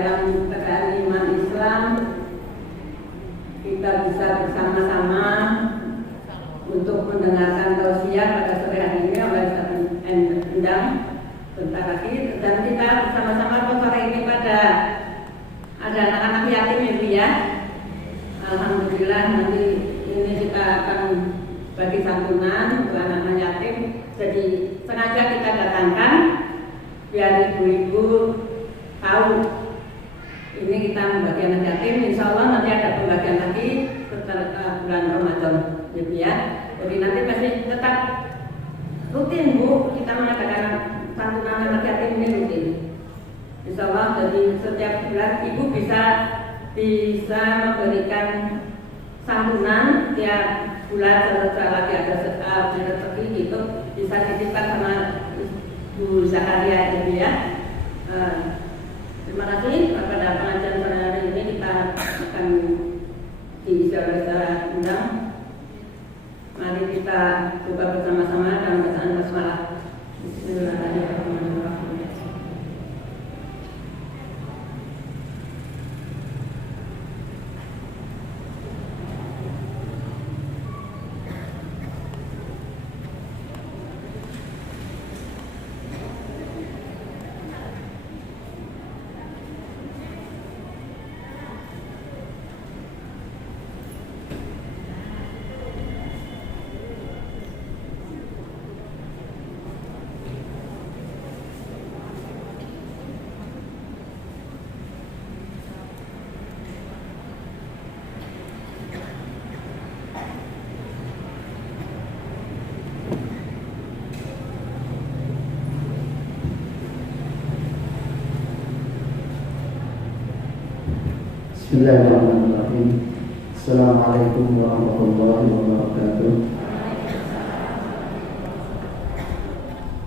dalam keadaan iman Islam kita bisa bersama-sama untuk mendengarkan tausiah pada sore hari ini oleh Ustaz Endang bentar lagi, dan kita bersama-sama sore ini pada ada anak-anak yatim ya. Alhamdulillah nanti ini kita akan bagi santunan untuk anak-anak yatim. Jadi sengaja kita datangkan biar ibu-ibu tahu ini kita membagi anak yatim. Insya Allah nanti ada pembagian lagi setelah bulan Ramadan, gitu ya. Jadi nanti masih tetap rutin Bu, kita mengadakan santunan anak yatim ini rutin. Insya Allah jadi setiap bulan ibu bisa memberikan santunan tiap bulan lagi ada rezeki gitu, bisa dititipkan sama Bu Zakaria gitu ya. Terima kasih pada pengajian pada hari ini kita akan diisi oleh Ustaz Endang. Mari kita buka bersama-sama dalam bacaan basmalah. Bismillahirrahmanirrahim. Bismillahirrahmanirrahim. Assalamualaikum warahmatullahi wabarakatuh.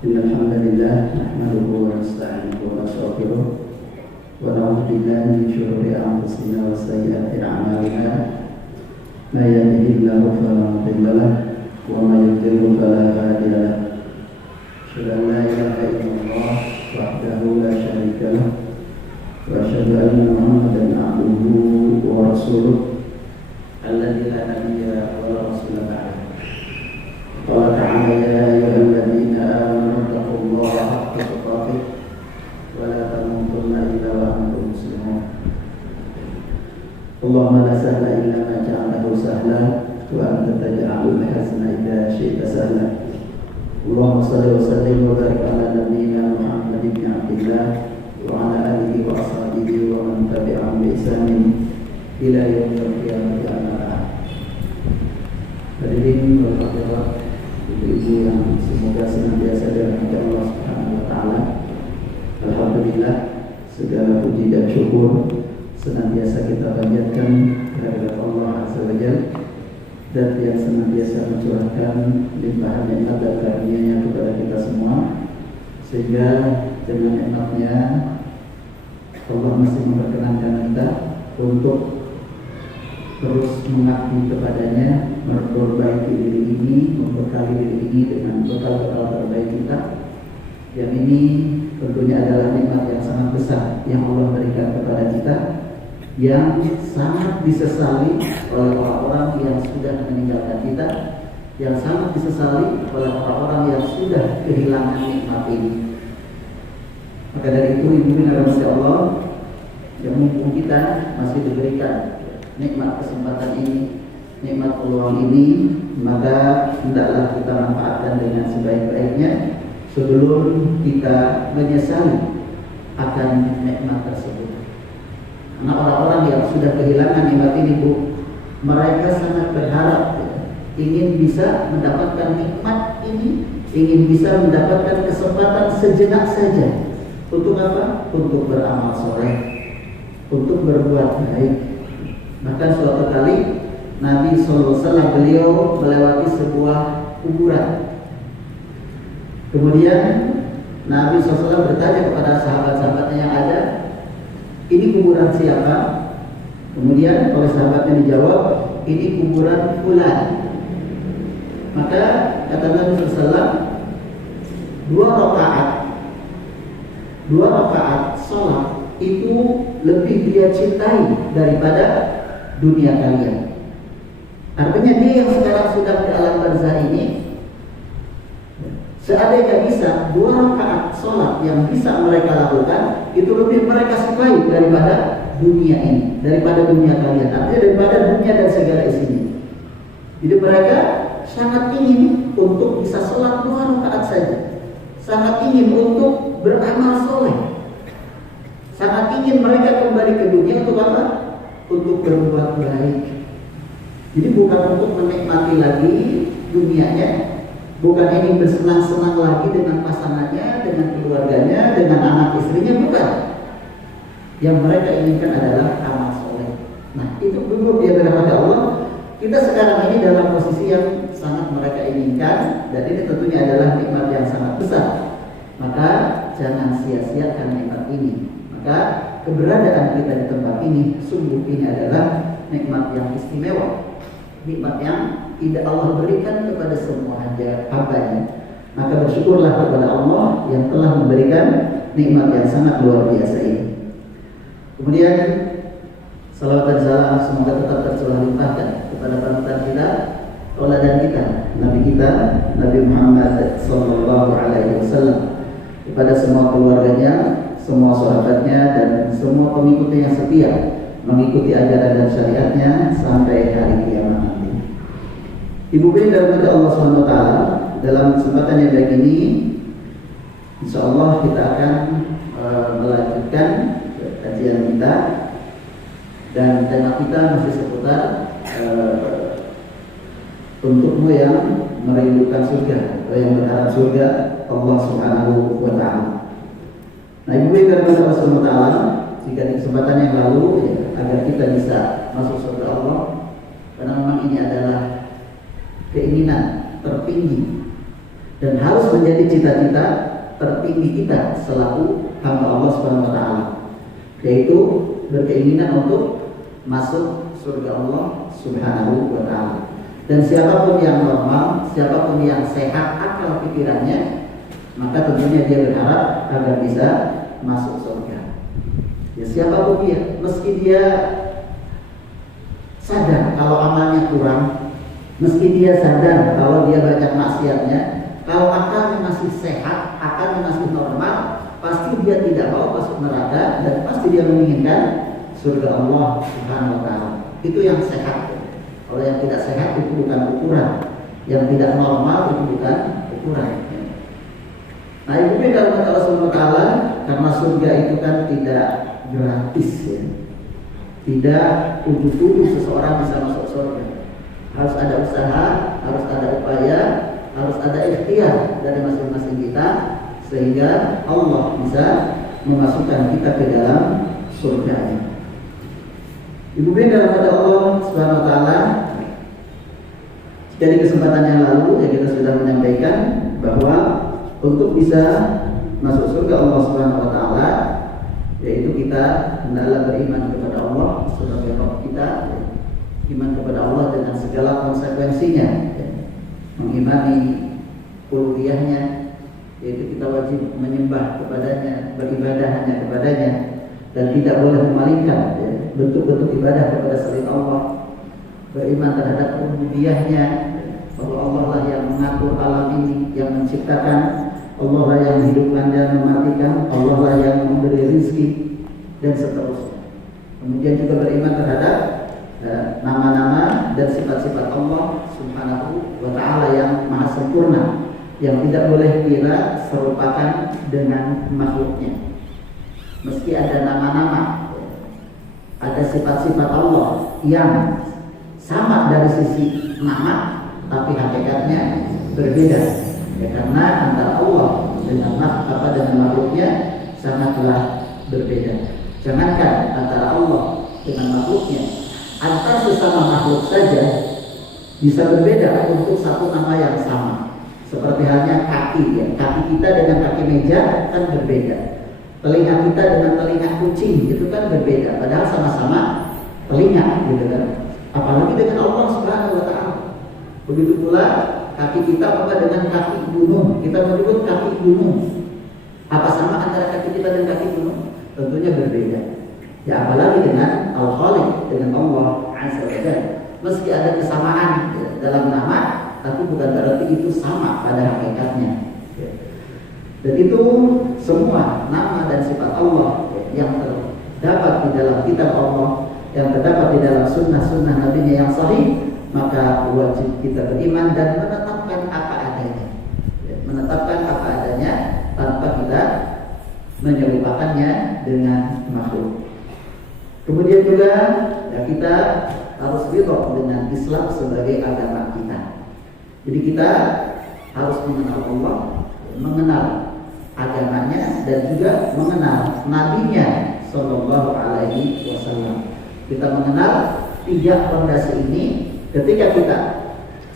Innal hamdalillah nahmaduhu wa nasta'inuhu wa nastaghfiruh wa na'udzu billahi min shururi anfusina wa sayyiati a'malina. May yahdihillahu fala mudilla lahu wa may yudlil fala hadiya lahu. Asyhadu an la ilaha illallah wahdahu la syarika lahu wa asyhadu anna Muhammadan abduhu wa rasuluh alladzi la nabiyya wa la rasula ba'dahu. Qala ta'ala ya ayyuhalladzina amanu taqullaha haqqa tuqatih wa la tamutunna illa wa antum muslimun. Allahumma la sahla illa ma ja'altahu sahlan wa anta taj'alul hazna idza syi'ta sahlan. Allahumma shalli wa sallim wa barik ala nabiyyina Muhammad ibn Abdillah wa ala alihi wa ashabihi wa man tabi'ahum bi ihsanin ila yaumil qiyamah amma ba'd. Hadirin wal hadirat, ibu-ibu yang semoga senantiasa dirahmati Allah Subhanahu wa taala. Alhamdulillah, segala puji dan syukur senantiasa kita panjatkan kehadirat Allah Azza wa Jalla, dan yang senantiasa mencurahkan limpahan nikmat dan karunia-Nya kepada kita semua, sehingga dengan nikmatnya Allah masih memperkenankan kita untuk terus mengabdi kepadanya, memperbaiki diri ini, membekali diri ini dengan bekal-bekal terbaik kita. Yang ini tentunya adalah nikmat yang sangat besar yang Allah berikan kepada kita, yang sangat disesali oleh orang-orang yang sudah meninggalkan kita, yang sangat disesali oleh orang-orang yang sudah kehilangan nikmat ini. Maka dari itu ibu dan bapak Allah, yang mumpung kita masih diberikan nikmat kesempatan ini, nikmat peluang ini, maka hendaklah kita manfaatkan dengan sebaik-baiknya sebelum kita menyesali akan nikmat tersebut. Karena orang-orang yang sudah kehilangan nikmat ini, Bu, mereka sangat berharap ingin bisa mendapatkan nikmat ini, ingin bisa mendapatkan kesempatan sejenak saja. Untuk apa? Untuk beramal soleh, untuk berbuat baik. Bahkan suatu kali Nabi SAW beliau melewati sebuah kuburan. Kemudian Nabi SAW bertanya kepada sahabat-sahabatnya yang ada, ini kuburan siapa? Kemudian oleh sahabatnya dijawab, ini kuburan fulan. Maka kata Nabi SAW, dua rakaat sholat itu lebih dia cintai daripada dunia kalian. Artinya dia yang sekarang sudah di alam barzah ini, seandainya bisa 2 rakaat sholat yang bisa mereka lakukan, itu lebih mereka sukai daripada dunia ini, daripada dunia kalian, artinya daripada dunia dan segala isinya. Jadi mereka sangat ingin untuk bisa sholat 2 rakaat saja, sangat ingin untuk beramal soleh, sangat ingin mereka kembali ke dunia untuk apa? Untuk berbuat baik. Jadi bukan untuk menikmati lagi dunianya, bukan ingin bersenang-senang lagi dengan pasangannya, dengan keluarganya, dengan anak istrinya, bukan. Yang mereka inginkan adalah amal soleh. Nah, itu dulu dia berkata Allah. Kita sekarang ini dalam posisi yang sangat mereka inginkan, dan ini tentunya adalah nikmat yang sangat besar. Maka jangan sia-siakan nikmat ini. Maka keberadaan kita di tempat ini sungguh ini adalah nikmat yang istimewa, nikmat yang tidak Allah berikan kepada semua hamba-Nya. Maka bersyukurlah kepada Allah yang telah memberikan nikmat yang sangat luar biasa ini. Kemudian salawat dan salam semoga tetap tercurah limpahkan kepada panutan kita, tauladan kita, Nabi kita, Nabi Muhammad sallallahu alaihi wasallam, kepada semua keluarganya, semua sahabatnya, dan semua pengikutnya yang setia mengikuti ajaran dan syariatnya sampai hari kiamat nanti. Ibu bin dari Allah SWT, dalam kesempatan yang baik ini, insyaallah kita akan melanjutkan kajian kita, dan tema kita masih seputar untukmu yang merindukan surga atau yang berharap surga Allah Subhanahu wa Ta'ala. Nah, ibu yang dari Allah Subhanahu wa Ta'ala, jika di kesempatan yang lalu ya, agar kita bisa masuk surga Allah, karena memang ini adalah keinginan tertinggi dan harus menjadi cita-cita tertinggi kita selaku hamba Allah Subhanahu wa Ta'ala, yaitu berkeinginan untuk masuk surga Allah Subhanahu wa Ta'ala. Dan siapapun yang normal, siapapun yang sehat akal pikirannya, maka tentunya dia berharap agar bisa masuk surga. Ya, siapapun dia, meski dia sadar kalau amalnya kurang, meski dia sadar kalau dia banyak maksiatnya, kalau akalnya masih sehat, akalnya masih normal, pasti dia tidak mau masuk neraka dan pasti dia menginginkan surga Allah Subhanahu wa Ta'ala. Itu yang sehat. Kalau yang tidak sehat itu bukan ukuran, yang tidak normal itu bukan ukuran. Nah, ibu dalam Allah Subhanahu wa Ta'ala, karena surga itu kan tidak gratis ya. Tidak ujuk-ujuk seseorang bisa masuk surga. Harus ada usaha, harus ada upaya, harus ada ikhtiar dari masing-masing kita, sehingga Allah bisa memasukkan kita ke dalam surga-Nya. Ibu dalam Allah Subhanahu wa Ta'ala, dari kesempatan yang lalu ya kita sudah menyampaikan bahwa untuk bisa masuk surga Allah Subhanahu wa Ta'ala, yaitu kita hendaklah beriman kepada Allah sebagai Rabb kita, iman kepada Allah dengan segala konsekuensinya, mengimani uluhiyahnya, yaitu kita wajib menyembah kepadanya, beribadah hanya kepadanya, dan tidak boleh memalingkan ya, bentuk-bentuk ibadah kepada selain Allah. Beriman terhadap rububiyahnya, bahwa Allah lah yang mengatur alam ini, yang menciptakan, Allah lah yang menghidupkan dan mematikan, Allah lah yang memberi rezeki, dan seterusnya. Kemudian juga beriman terhadap nama-nama dan sifat-sifat Allah Subhanahu wa Ta'ala yang maha sempurna, yang tidak boleh kita serupakan dengan makhluknya. Meski ada nama-nama, ada sifat-sifat Allah yang sama dari sisi nama, tapi hakikatnya berbeda. Ya, karena antara Allah dengan makhluknya sangatlah berbeda. Jangankan antara Allah dengan makhluknya, antar sesama makhluk saja bisa berbeda untuk satu nama yang sama. Seperti halnya kaki ya, kaki kita dengan kaki meja kan berbeda. Telinga kita dengan telinga kucing itu kan berbeda, padahal sama-sama telinga gitu kan. Apalagi dengan Allah Subhanahu wa Ta'ala. Begitu pula kaki kita apa dengan kaki gunung. Kita menyebut kaki gunung. Apa sama antara kaki kita dan kaki gunung? Tentunya berbeda. Ya apalagi dengan Al-Khaliq, dengan Allah Azza wa Jalla. Meski ada kesamaan ya, dalam nama, tapi bukan berarti itu sama pada hakikatnya. Ya. Dan itu semua nama dan sifat Allah ya, yang terdapat di dalam kitab Allah, yang terdapat di dalam sunnah-sunnah Nabi-Nya yang sahih, maka wajib kita beriman dan menetapkan apa adanya. Ya, menetapkan apa adanya tanpa kita menyerupakannya dengan makhluk. Kemudian juga ya, kita harus ridho dengan Islam sebagai agama kita. Jadi kita harus mengenal Allah, mengenal agamanya, dan juga mengenal Nabi-Nya Sallallahu Alaihi Wasallam. Kita mengenal 3 fondasi ini. Ketika kita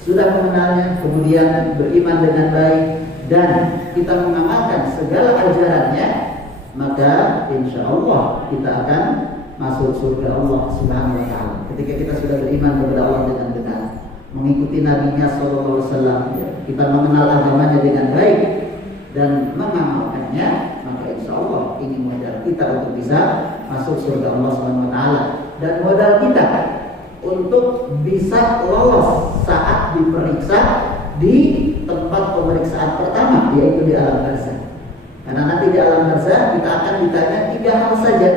sudah mengenalnya, kemudian beriman dengan baik, dan kita mengamalkan segala ajarannya, maka insya Allah kita akan masuk surga Allah Subhanahu wa Ta'ala. Ketika kita sudah beriman kepada Allah dengan benar, mengikuti Nabi-Nya Sallallahu Alaihi Wasallam, kita mengenal agamanya dengan baik dan mengamalkannya, maka insya Allah ini modal kita untuk bisa masuk surga Allah Subhanahu wa Ta'ala, dan modal kita untuk bisa lolos saat diperiksa di tempat pemeriksaan pertama, yaitu di alam barzakh. Karena nanti di alam barzakh kita akan ditanya 3 hal saja,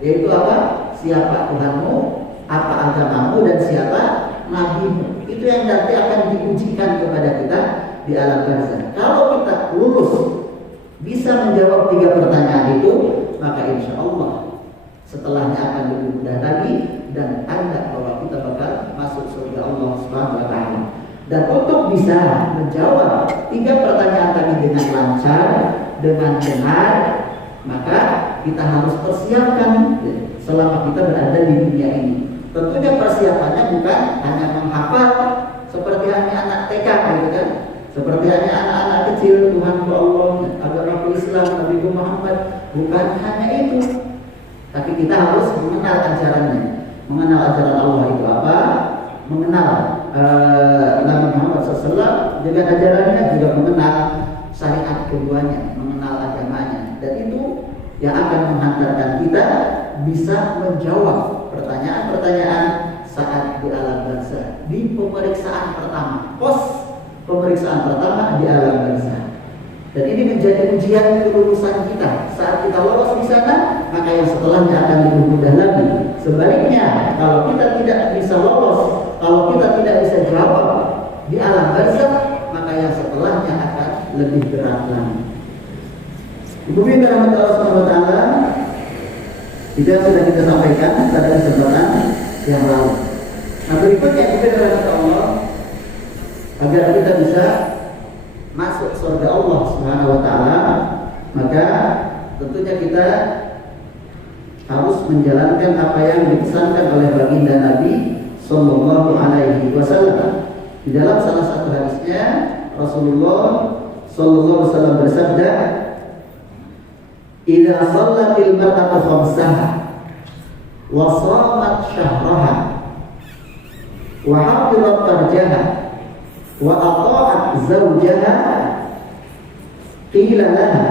yaitu apa? Siapa Tuhanmu, apa agamamu, dan siapa nabimu. Itu yang nanti akan diujikan kepada kita di alam barzakh. Kalau kita lulus bisa menjawab 3 pertanyaan itu, maka insya Allah setelahnya akan lebih mudah lagi dan tanda bahwa kita bakal masuk surga Allah Subhanahu wa Ta'ala. Dan untuk bisa menjawab 3 pertanyaan tadi dengan lancar, dengan benar, maka kita harus persiapkan selama kita berada di dunia ini. Tentunya persiapannya bukan hanya menghafal seperti hanya anak TK gitu kan, seperti hanya anak-anak kecil, Tuhan Allah, agama Islam, Nabi Muhammad, bukan hanya itu. Tapi kita harus mengenal ajarannya, mengenal ajaran Allah itu apa, mengenal Nabi Muhammad SAW dengan ajarannya, juga mengenal syariat keduanya, mengenal agamanya, dan itu yang akan menghantarkan kita bisa menjawab pertanyaan-pertanyaan saat di alam barzakh, di pemeriksaan pertama, pos pemeriksaan pertama di alam barzakh. Dan ini menjadi ujian kelulusan kita. Saat kita lolos di sana, maka yang setelahnya akan lebih mudah lagi. Sebaliknya, kalau kita tidak bisa lolos, kalau kita tidak bisa jawab di alam barzakh, maka yang setelahnya akan lebih berat lagi. Ibu Binti Allah Subhanahu wa Ta'ala, itu yang sudah kita sampaikan pada kesempatan yang lalu. Nah, berikutnya Ibu Binti Allah, agar kita bisa masuk surga Allah Subhanahu wa Ta'ala, maka tentunya kita harus menjalankan apa yang dipesankan oleh baginda Nabi Sallallahu Alaihi Wasallam. Di dalam salah satu hadisnya, Rasulullah Sallallahu Alaihi Wasallam bersabda, "Idza shallatil mar'atu khamsaha wa shamat syahraha wa hafizat farjaha wa ata'at zawjaha qila laha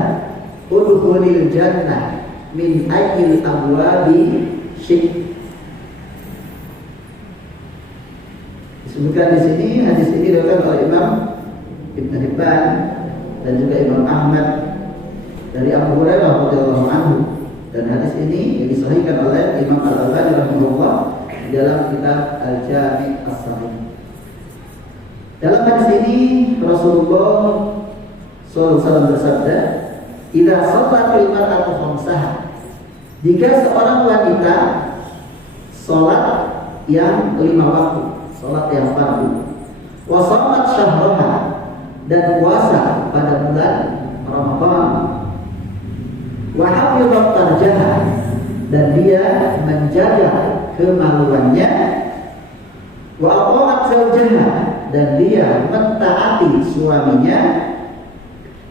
udkhulil jannah min ayyil abwabi syi'ti." Disebutkan di sini, hadis ini diriwayatkan oleh Imam Ibnu Hibban dan juga Imam Ahmad dari Abu Hurairah radhiyallahu anhu, dan hadis ini disahihkan oleh Imam Al-Albani rahimahullah dalam kitab Al-Jami' As-Sahih. Dalam hadis ini Rasulullah SAW bersabda, "Idza shallatil mar'atu khamsaha." Jika seorang wanita salat yang 5 waktu, salat yang fardu, wa shamat syahraha, dan puasa pada bulan Ramadan, wa hafizat farjaha, dan dia menjaga kemaluannya, wa ata'at zawjaha, dan dia mentaati suaminya,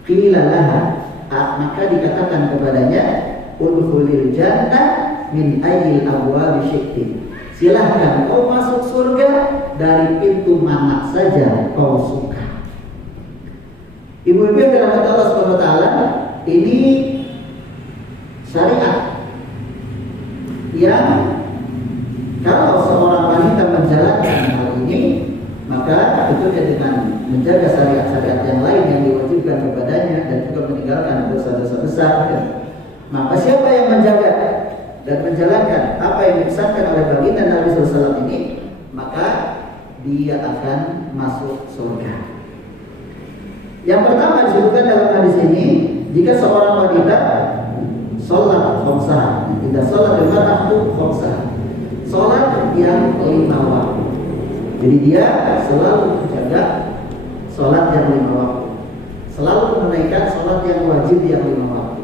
qila laha, maka dikatakan kepadanya, udkhulil jannah min ayyil abwabi syi'ti. Silahkan kau masuk surga dari pintu mana saja kau suka. Ibu-ibu yang dirahmati Allah Subhanahu wa Ta'ala, ini syariat Yang kalau seorang wanita menjalankan hal ini, maka tentunya dengan menjaga syariat-syariat yang lain yang diwajibkan kepadanya dan juga meninggalkan dosa-dosa besar, maka siapa yang menjaga dan menjalankan apa yang dipesankan oleh baginda Nabi SAW ini, maka dia akan masuk surga. Yang pertama disebutkan dalam hadis ini, jika seorang wanita sholat khamsah, tidak sholat al-mar'ah khamsah, sholat yang 5 waktu. Jadi dia selalu menjaga sholat yang 5 waktu, selalu menunaikan sholat yang wajib yang 5 waktu.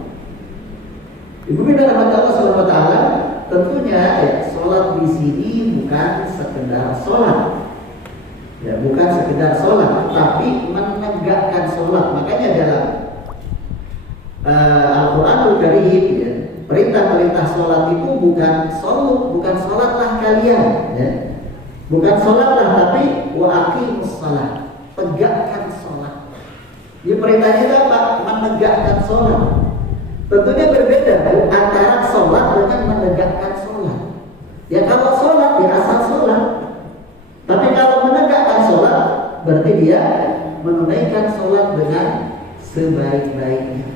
Ibu dan rahmat Allah Subhanahu wa taala, tentunya sholat di sini bukan sekedar sholat. Ya, bukan sekedar sholat, tapi menegakkan sholat. Makanya dalam Al-Quranul Karim, ya, perintah-perintah sholat itu bukan sholatlah kalian, ya. Bukan sholatlah, tapi wa aqimus sholat, tegakkan sholat. Ini perintahnya apa? Menegakkan sholat. Tentunya berbeda antara sholat dengan menegakkan sholat. Ya kalau sholat ya asal sholat. Tapi kalau menegakkan sholat, berarti dia menunaikan sholat dengan sebaik-baiknya,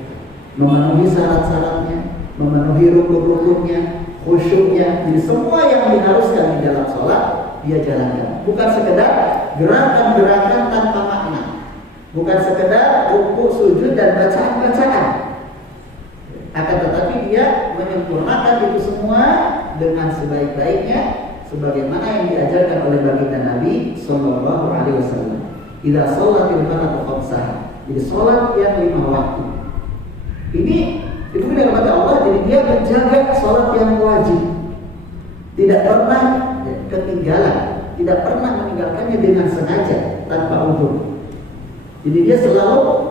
memenuhi syarat-syaratnya, memenuhi rukun-rukunnya, khusyuknya. Jadi semua yang diharuskan di dalam sholat dia jalankan. Bukan sekedar gerakan-gerakan tanpa makna, bukan sekedar rukuk, sujud dan bacaan-bacaan. Akan tetapi dia menyempurnakan itu semua dengan sebaik-baiknya, sebagaimana yang diajarkan oleh baginda Nabi Sallallahu Alaihi Wasallam. Idza sholatil mar'atu khamsah, jadi sholat yang 5 waktu. Ini itu dengan kata Allah, jadi dia menjaga sholat yang wajib, tidak pernah ketinggalan, tidak pernah meninggalkannya dengan sengaja tanpa uzur. Jadi dia selalu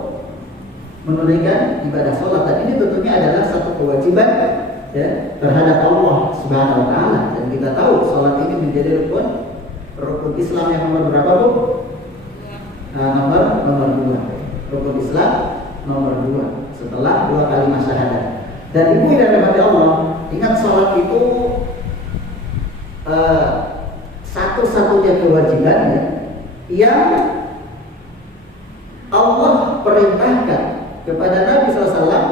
menunaikan ibadah sholat, dan ini tentunya adalah satu kewajiban, ya, terhadap Allah Subhanahu wa taala. Dan kita tahu salat ini menjadi rukun Islam yang nomor berapa, Bu? Nomor 2. Rukun Islam nomor 2 setelah 2 kalimat syahadat. Dan ibu dan bapak Allah, ingat salat itu satu-satunya kewajiban yang Allah perintahkan kepada Nabi SAW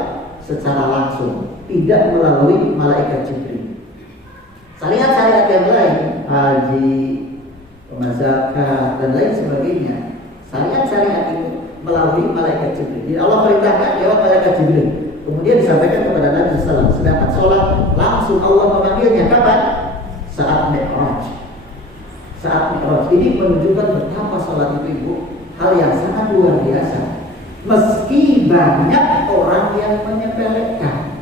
secara langsung, tidak melalui malaikat Jibril. Syariat-syariat yang lain, haji, zakat dan lain sebagainya, syariat-syariat itu melalui malaikat Jibril. Jadi Allah perintahkan lewat malaikat Jibril, kemudian disampaikan kepada Nabi SAW. Sedangkan sholat langsung Allah memanggilnya kapan? Saat Mi'raj. Saat Mi'raj ini menunjukkan betapa sholat itu, Ibu, hal yang sangat luar biasa. Meski banyak orang yang menyepelekan,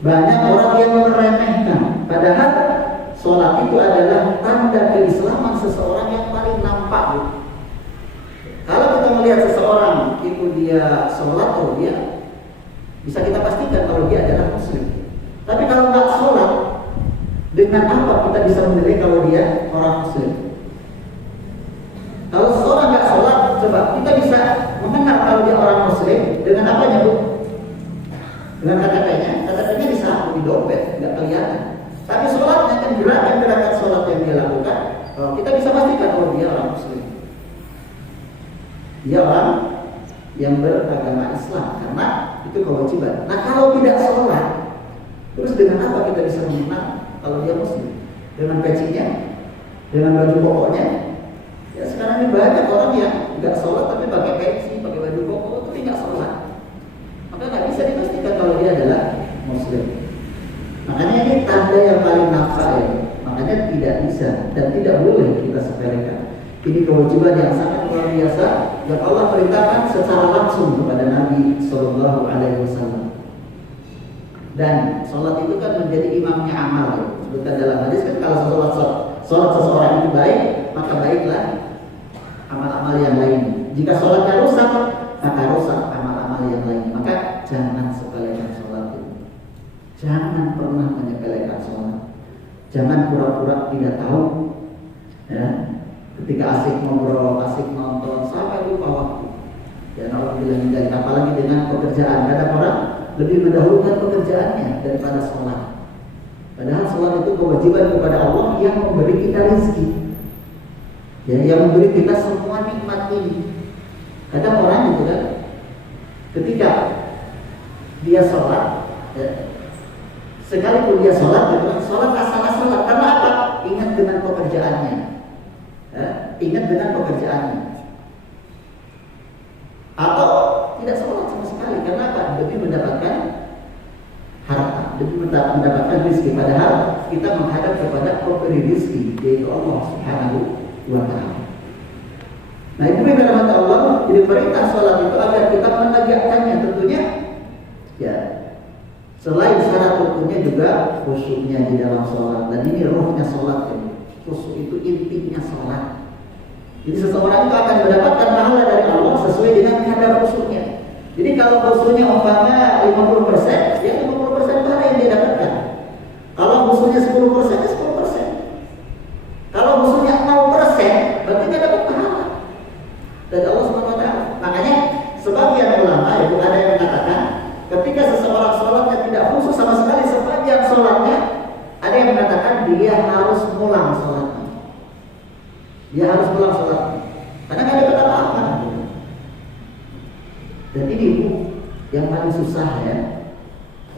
banyak orang yang meremehkan, padahal sholat itu adalah tanda keislaman seseorang yang paling nampak. Kalau kita melihat seseorang itu dia sholat, atau dia bisa kita pastikan kalau dia adalah muslim. Tapi kalau nggak sholat, dengan apa kita bisa menilai kalau dia orang muslim? Kalau seseorang nggak sholat, coba kita bisa mengenal kalau dia orang muslim dengan apanya, Bu? Dengan KTP-nya. KTP-nya bisa di dompet, nggak kelihatan. Tapi sholatnya kan gerakan-gerakan sholat yang dia lakukan, kita bisa pastikan kalau dia orang muslim. Dia orang yang beragama Islam, karena itu kewajiban. Nah kalau tidak sholat, terus dengan apa kita bisa mengenal kalau dia muslim? Dengan pecinya, dengan baju pokoknya. Ya sekarang ini banyak orang yang nggak sholat tapi pakai peci, pakai baju koko, tapi nggak sholat. Maka nggak bisa dipastikan kalau dia adalah muslim. Makanya ini tanda yang paling nampak, ya. Makanya tidak bisa dan tidak boleh kita sepelekan. Ini kewajiban yang sangat luar biasa yang Allah perintahkan secara langsung kepada Nabi Sallallahu Alaihi Wasallam. Dan sholat itu kan menjadi imamnya amal. Sebutkan dalam hadis kan kalau sholat seseorang itu baik, maka baiklah amal-amal yang lain. Jika sholatnya rusak, maka rusak amal-amal yang lain. Maka jangan sepelekan sholat itu. Jangan pernah menyepelekan sholat. Jangan pura-pura tidak tahu. Ya. Ketika asik ngobrol, asik nonton, sampai lupa waktu. Dan Allah bilang dari apalagi dengan pekerjaan. Kadang orang lebih mendahulukan pekerjaannya daripada sholat. Padahal sholat itu kewajiban kepada Allah yang memberi kita rezeki, ya, yang memberi kita semua nikmat ini. Kadang orang itu kan, ketika dia sholat, ya, sekalipun dia sholat, gitu kan, sholat asal-asalan. Karena apa? Ingat dengan pekerjaannya, ya, ingat dengan pekerjaannya. Atau tidak sholat sama sekali. Karena apa? Demi mendapatkan harta, demi mendapatkan rezeki. Padahal kita menghadap kepada pemberi rezeki, yaitu Allah Subhanahu wa Ta'ala. Nah, itu benar kata Allah. Jadi perintah sholat itu agar kita menegakkannya, tentunya. Ya, selain syarat rukunnya juga khusyuknya di dalam sholat. Dan ini rohnya sholat, ya. Khusyuk itu intinya sholat. Jadi seseorang itu akan mendapatkan pahala dari Allah sesuai dengan kadar khusyuknya. Jadi kalau khusyuknya umpamanya 50%, ya 50% pahala yang dia dapatkan. Kalau khusyuknya 10%, ya 10%. Kalau khusyuknya 0%, berarti dia dapat pahala dari Allah Subhanahu wa Ta'ala. Makanya sebagian ulama, ya, ada yang mengatakan ketika seseorang sholatnya tidak khusyuk sama sekali sepanjang sholatnya, ada yang mengatakan dia harus pulang sholatnya. Dia harus pulang sholatnya, karena nggak dapat apa-apa. Dan ini Bu, yang paling susah, ya,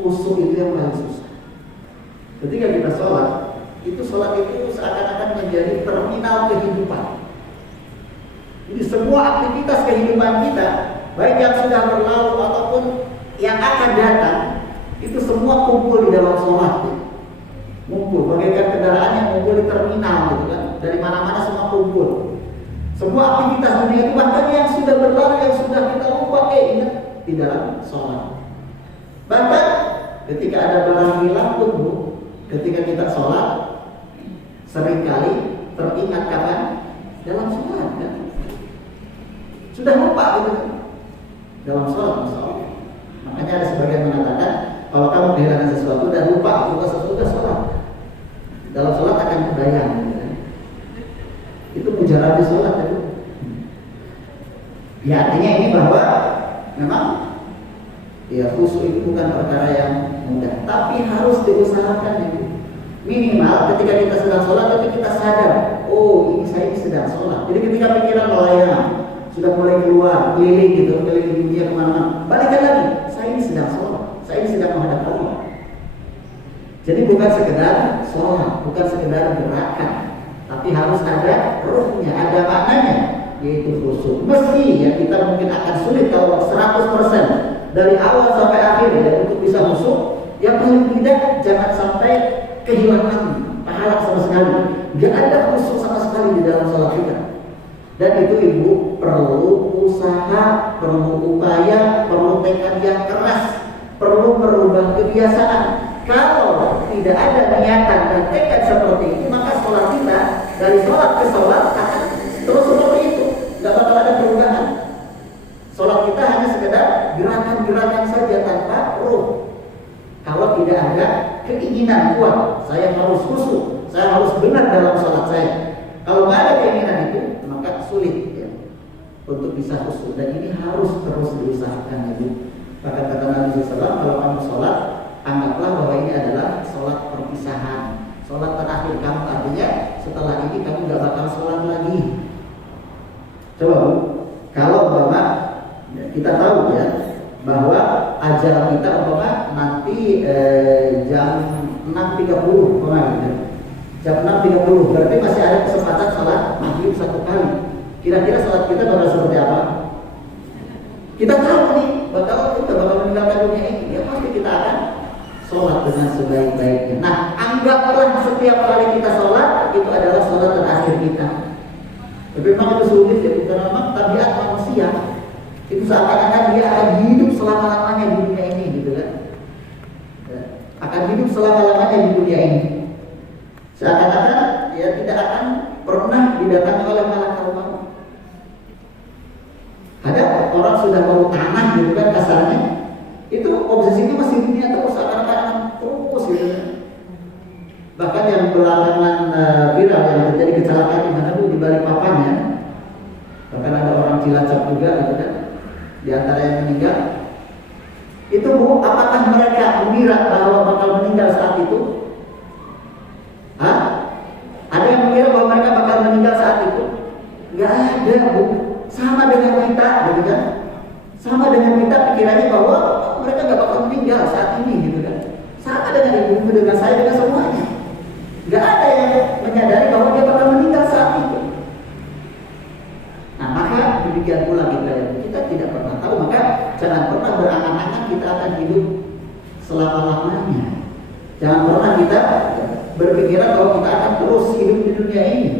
khusyuk itu yang paling susah. Ketika kita sholat itu seakan-akan menjadi terminal kehidupan. Jadi semua aktivitas kehidupan kita, baik yang sudah berlalu ataupun yang akan datang, itu semua kumpul di dalam sholat. Kumpul, bagaikan kendaraan yang kumpul di terminal, gitu kan? Dari mana-mana semua kumpul. Semua aktivitas dunia itu, bahkan yang sudah berlalu, yang sudah kita lupa, ingat di dalam sholat. Bahkan ketika ada barang hilang pun, Bu, ketika kita sholat, seringkali teringat kapan? Dalam sholat, kan? Sudah lupa, gitu kan? Dalam sholat, misalnya. Makanya ada sebagian mengatakan, kalau kamu kehilangan sesuatu dan lupa, lupa sesuatu, sholat. Dalam sholat akan kebayang, gitu kan? Itu mujarab sholat, ya, Bu. Ya, artinya ini bahwa memang, ya, khusyuk itu bukan perkara yang mudah, tapi harus diusahakan, ya, Bu. Minimal ketika kita sedang sholat, tapi kita sadar, oh, saya ini sedang sholat. Jadi ketika pikiran melayang, sudah mulai keluar, keliling gitu, keliling dunia kemana-mana, balikkan lagi, saya ini sedang sholat, saya ini sedang menghadap Allah. Jadi bukan sekedar sholat, bukan sekedar gerakan, tapi harus ada ruhnya, ada maknanya, yaitu khusyuk. Meski, ya, kita mungkin akan sulit kalau 100% dari awal sampai akhir, ya, untuk bisa khusyuk, yang paling tidak jangan sampai kehilangan pahala sama sekali. Gak ada khusyuk sama sekali di dalam sholat kita. Dan itu Ibu perlu usaha, perlu upaya, perlu tekad yang keras, perlu merubah kebiasaan. Kalau tidak ada niatan dan tekad seperti itu, maka sholat kita dari sholat ke sholat akan terus seperti itu, nggak bakal ada perubahan. Sholat kita hanya sekedar gerakan-gerakan saja tanpa ruh. Kalau tidak ada keinginan kuat, saya harus khusyuk, saya harus benar dalam sholat saya. Kalau nggak ada keinginan itu, maka sulit, ya, untuk bisa khusyuk. Dan ini harus terus diusahakan, Ibu. Bahkan kata Nabi SAW, kalau kamu sholat, anggaplah bahwa ini adalah sholat perpisahan, sholat terakhir kamu. Artinya setelah ini kamu nggak bakal sholat lagi. Coba, Bu, kalau Bapak, ya, kita tahu, ya, bahwa ajal kita nanti jam 6.30 kemarin, jam 6.30, berarti masih ada kesempatan sholat maghrib 1 kali. Kira-kira sholat kita bakal seperti apa? Kita tahu nih, kita bakal meninggalkan dunia ini, ya pasti kita akan sholat dengan sebaik-baiknya. Nah, anggaplah setiap kali kita sholat itu adalah sholat terakhir kita. Tapi memang itu sulit, ya, karena memang tabiat manusia itu seakan-akan dia akan hidup selama-lamanya di dunia ini, gitu kan? Akan hidup selama-lamanya di dunia ini. Seakan-akan dia tidak akan pernah didatangi oleh malaikat maut. Ada orang sudah mau tanah, gitu kan, kasarnya, itu obsesinya masih dunia terus, akan terus, gitu kan. Bahkan yang belakangan viral yang terjadi kecelakaan di mana, Bu, di Balikpapan, ya. Bahkan ada orang Cilacap juga, gitu kan, di antara yang meninggal. Itu, Bu, apakah mereka mengira bahwa bakal meninggal saat itu? Gak ada, Bu. Sama dengan kita, gitu kan? Sama dengan kita pikirannya bahwa mereka gak bakal meninggal saat ini, gitu kan? Sama dengan ibu, dengan saya, dengan semuanya. Gak ada yang menyadari bahwa dia bakal meninggal saat itu. Nah, maka demikian pula kita tidak pernah tahu, maka jangan pernah berangan-angan kita akan hidup selama-lamanya. Jangan pernah kita berpikiran bahwa kita akan terus hidup di dunia ini.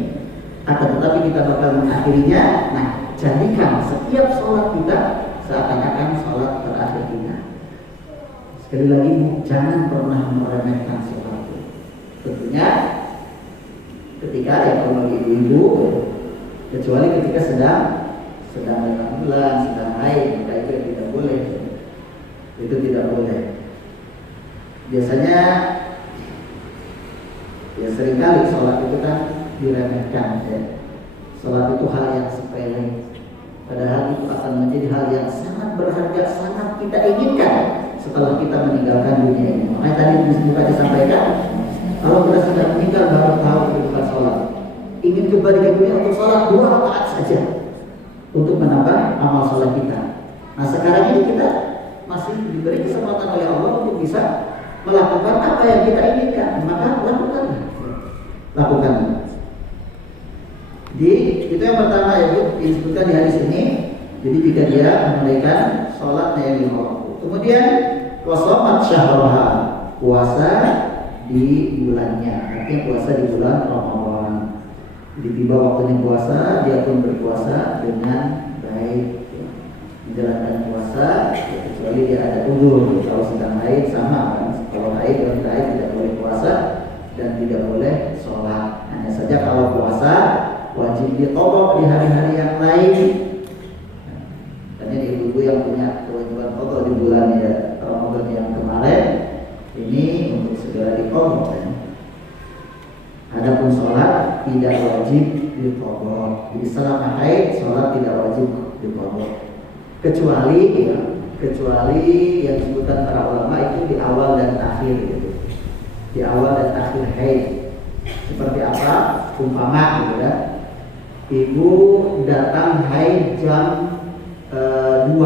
Akan tetapi kita bakal mengakhirinya. Nah, jadikan setiap sholat kita seakan-akan sholat terakhir kita. Sekali lagi, jangan pernah meremehkan sholat. Tentunya ketika yang bagi ibu-ibu, kecuali ketika sedang bulan, sedang haid, maka itu tidak boleh. Itu tidak boleh. Biasanya ya seringkali sholat itu kan diremehkan, ya. Sholat itu hal yang sepele, padahal itu akan menjadi hal yang sangat berharga, sangat kita inginkan setelah kita meninggalkan dunia ini. Makanya tadi juga disampaikan, kalau kita sudah meninggal baru tahu kehidupan sholat. Ingin kembali ke dunia untuk sholat 2 rakaat saja untuk menambah amal sholat kita. Nah, sekarang ini kita masih diberi kesempatan oleh Allah untuk bisa melakukan apa yang kita inginkan, maka lakukan. Jadi itu yang pertama ya Bu, disebutkan di hadis ini. Jadi jika dia menunaikan sholatnya yang 5 waktu. Kemudian wasomat syahroha, puasa di bulannya, artinya puasa di bulan Ramadan. Jadi tiba waktunya puasa, dia pun berpuasa dengan baik, ya. Menjalankan puasa, ya, kecuali dia ada uzur. Kalau sedang haid sama kan, kalau haid dan haid tidak boleh puasa dan tidak boleh sholat. Hanya saja kalau puasa wajib ditobok di hari-hari yang lain. Karena ibu-ibu yang punya kewajiban tobok di bulan ya Ramadan yang kemarin ini untuk segera ditobok. Adapun sholat tidak wajib ditobok. Jadi selama haid sholat tidak wajib ditobok. Kecuali yang disebutkan para ulama itu di awal dan akhir gitu. Di awal dan akhir haid. Seperti apa? Umpama gitu kan. Ibu datang haid jam 2.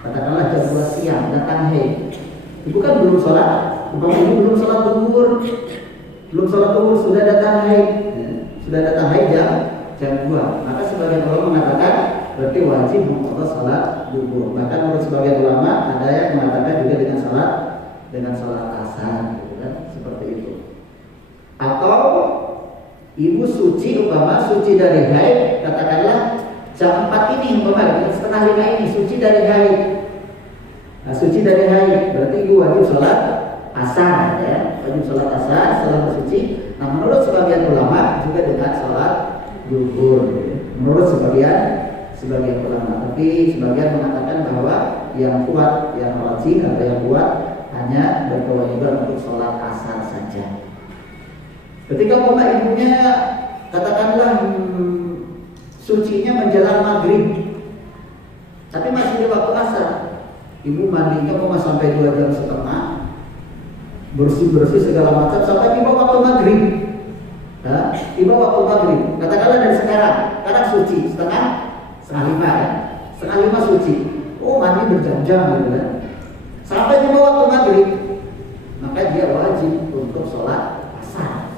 Katakanlah jam 2 siang datang haid. Ibu kan belum sholat. Umpama ibu belum sholat zuhur. Belum sholat zuhur sudah datang haid. Sudah datang haid jam 2. Maka sebagian ulama mengatakan berarti wajib mengqadha sholat zuhur. Bahkan menurut sebagian ulama ada yang mengatakan juga dengan sholat asar, gitu kan? Seperti itu. Atau ibu suci, umpama suci dari haid, katakanlah jam 4 ini, umpama setengah 5 ini suci dari haid. Nah, suci dari haid berarti ibu wajib sholat asar, ya, wajib sholat asar setelah bersuci. Nah, menurut sebagian ulama juga dengan sholat zuhur, ya. Menurut sebagian ulama, tapi sebagian mengatakan bahwa yang kuat, yang rajih atau yang kuat hanya berkewajiban untuk sholat asar saja. Ketika umpama ibunya katakanlah sucinya menjelang maghrib, tapi masih di waktu asar, ibu mandinya mau sampai 2 jam setengah, bersih segala macam sampai tiba waktu maghrib. Nah, tiba waktu maghrib, katakanlah dari sekarang suci setengah 5 ya, setengah 5 suci. Oh, mandi berjam-jam gitu kan. Sampai tiba waktu maghrib, maka dia wajib untuk sholat asar.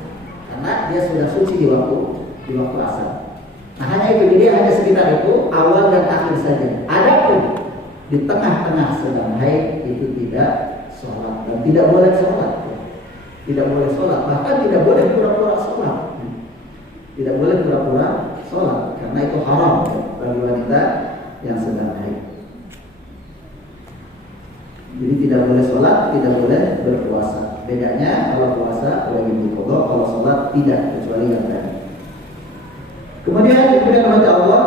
Karena dia sudah suci di waktu asar. Nah, hanya itu, dia hanya sekitar itu awal dan akhir saja. Adapun di tengah-tengah sedang haid itu tidak sholat dan tidak boleh sholat. Tidak boleh sholat, bahkan tidak boleh pura-pura sholat. Tidak boleh pura-pura sholat karena itu haram bagi wanita yang sedang haid. Jadi tidak boleh sholat, tidak boleh berpuasa. Bedanya kalau puasa wajib diqadha, kalau sholat tidak, kecuali yang tadi. Kemudian diberikan oleh Allah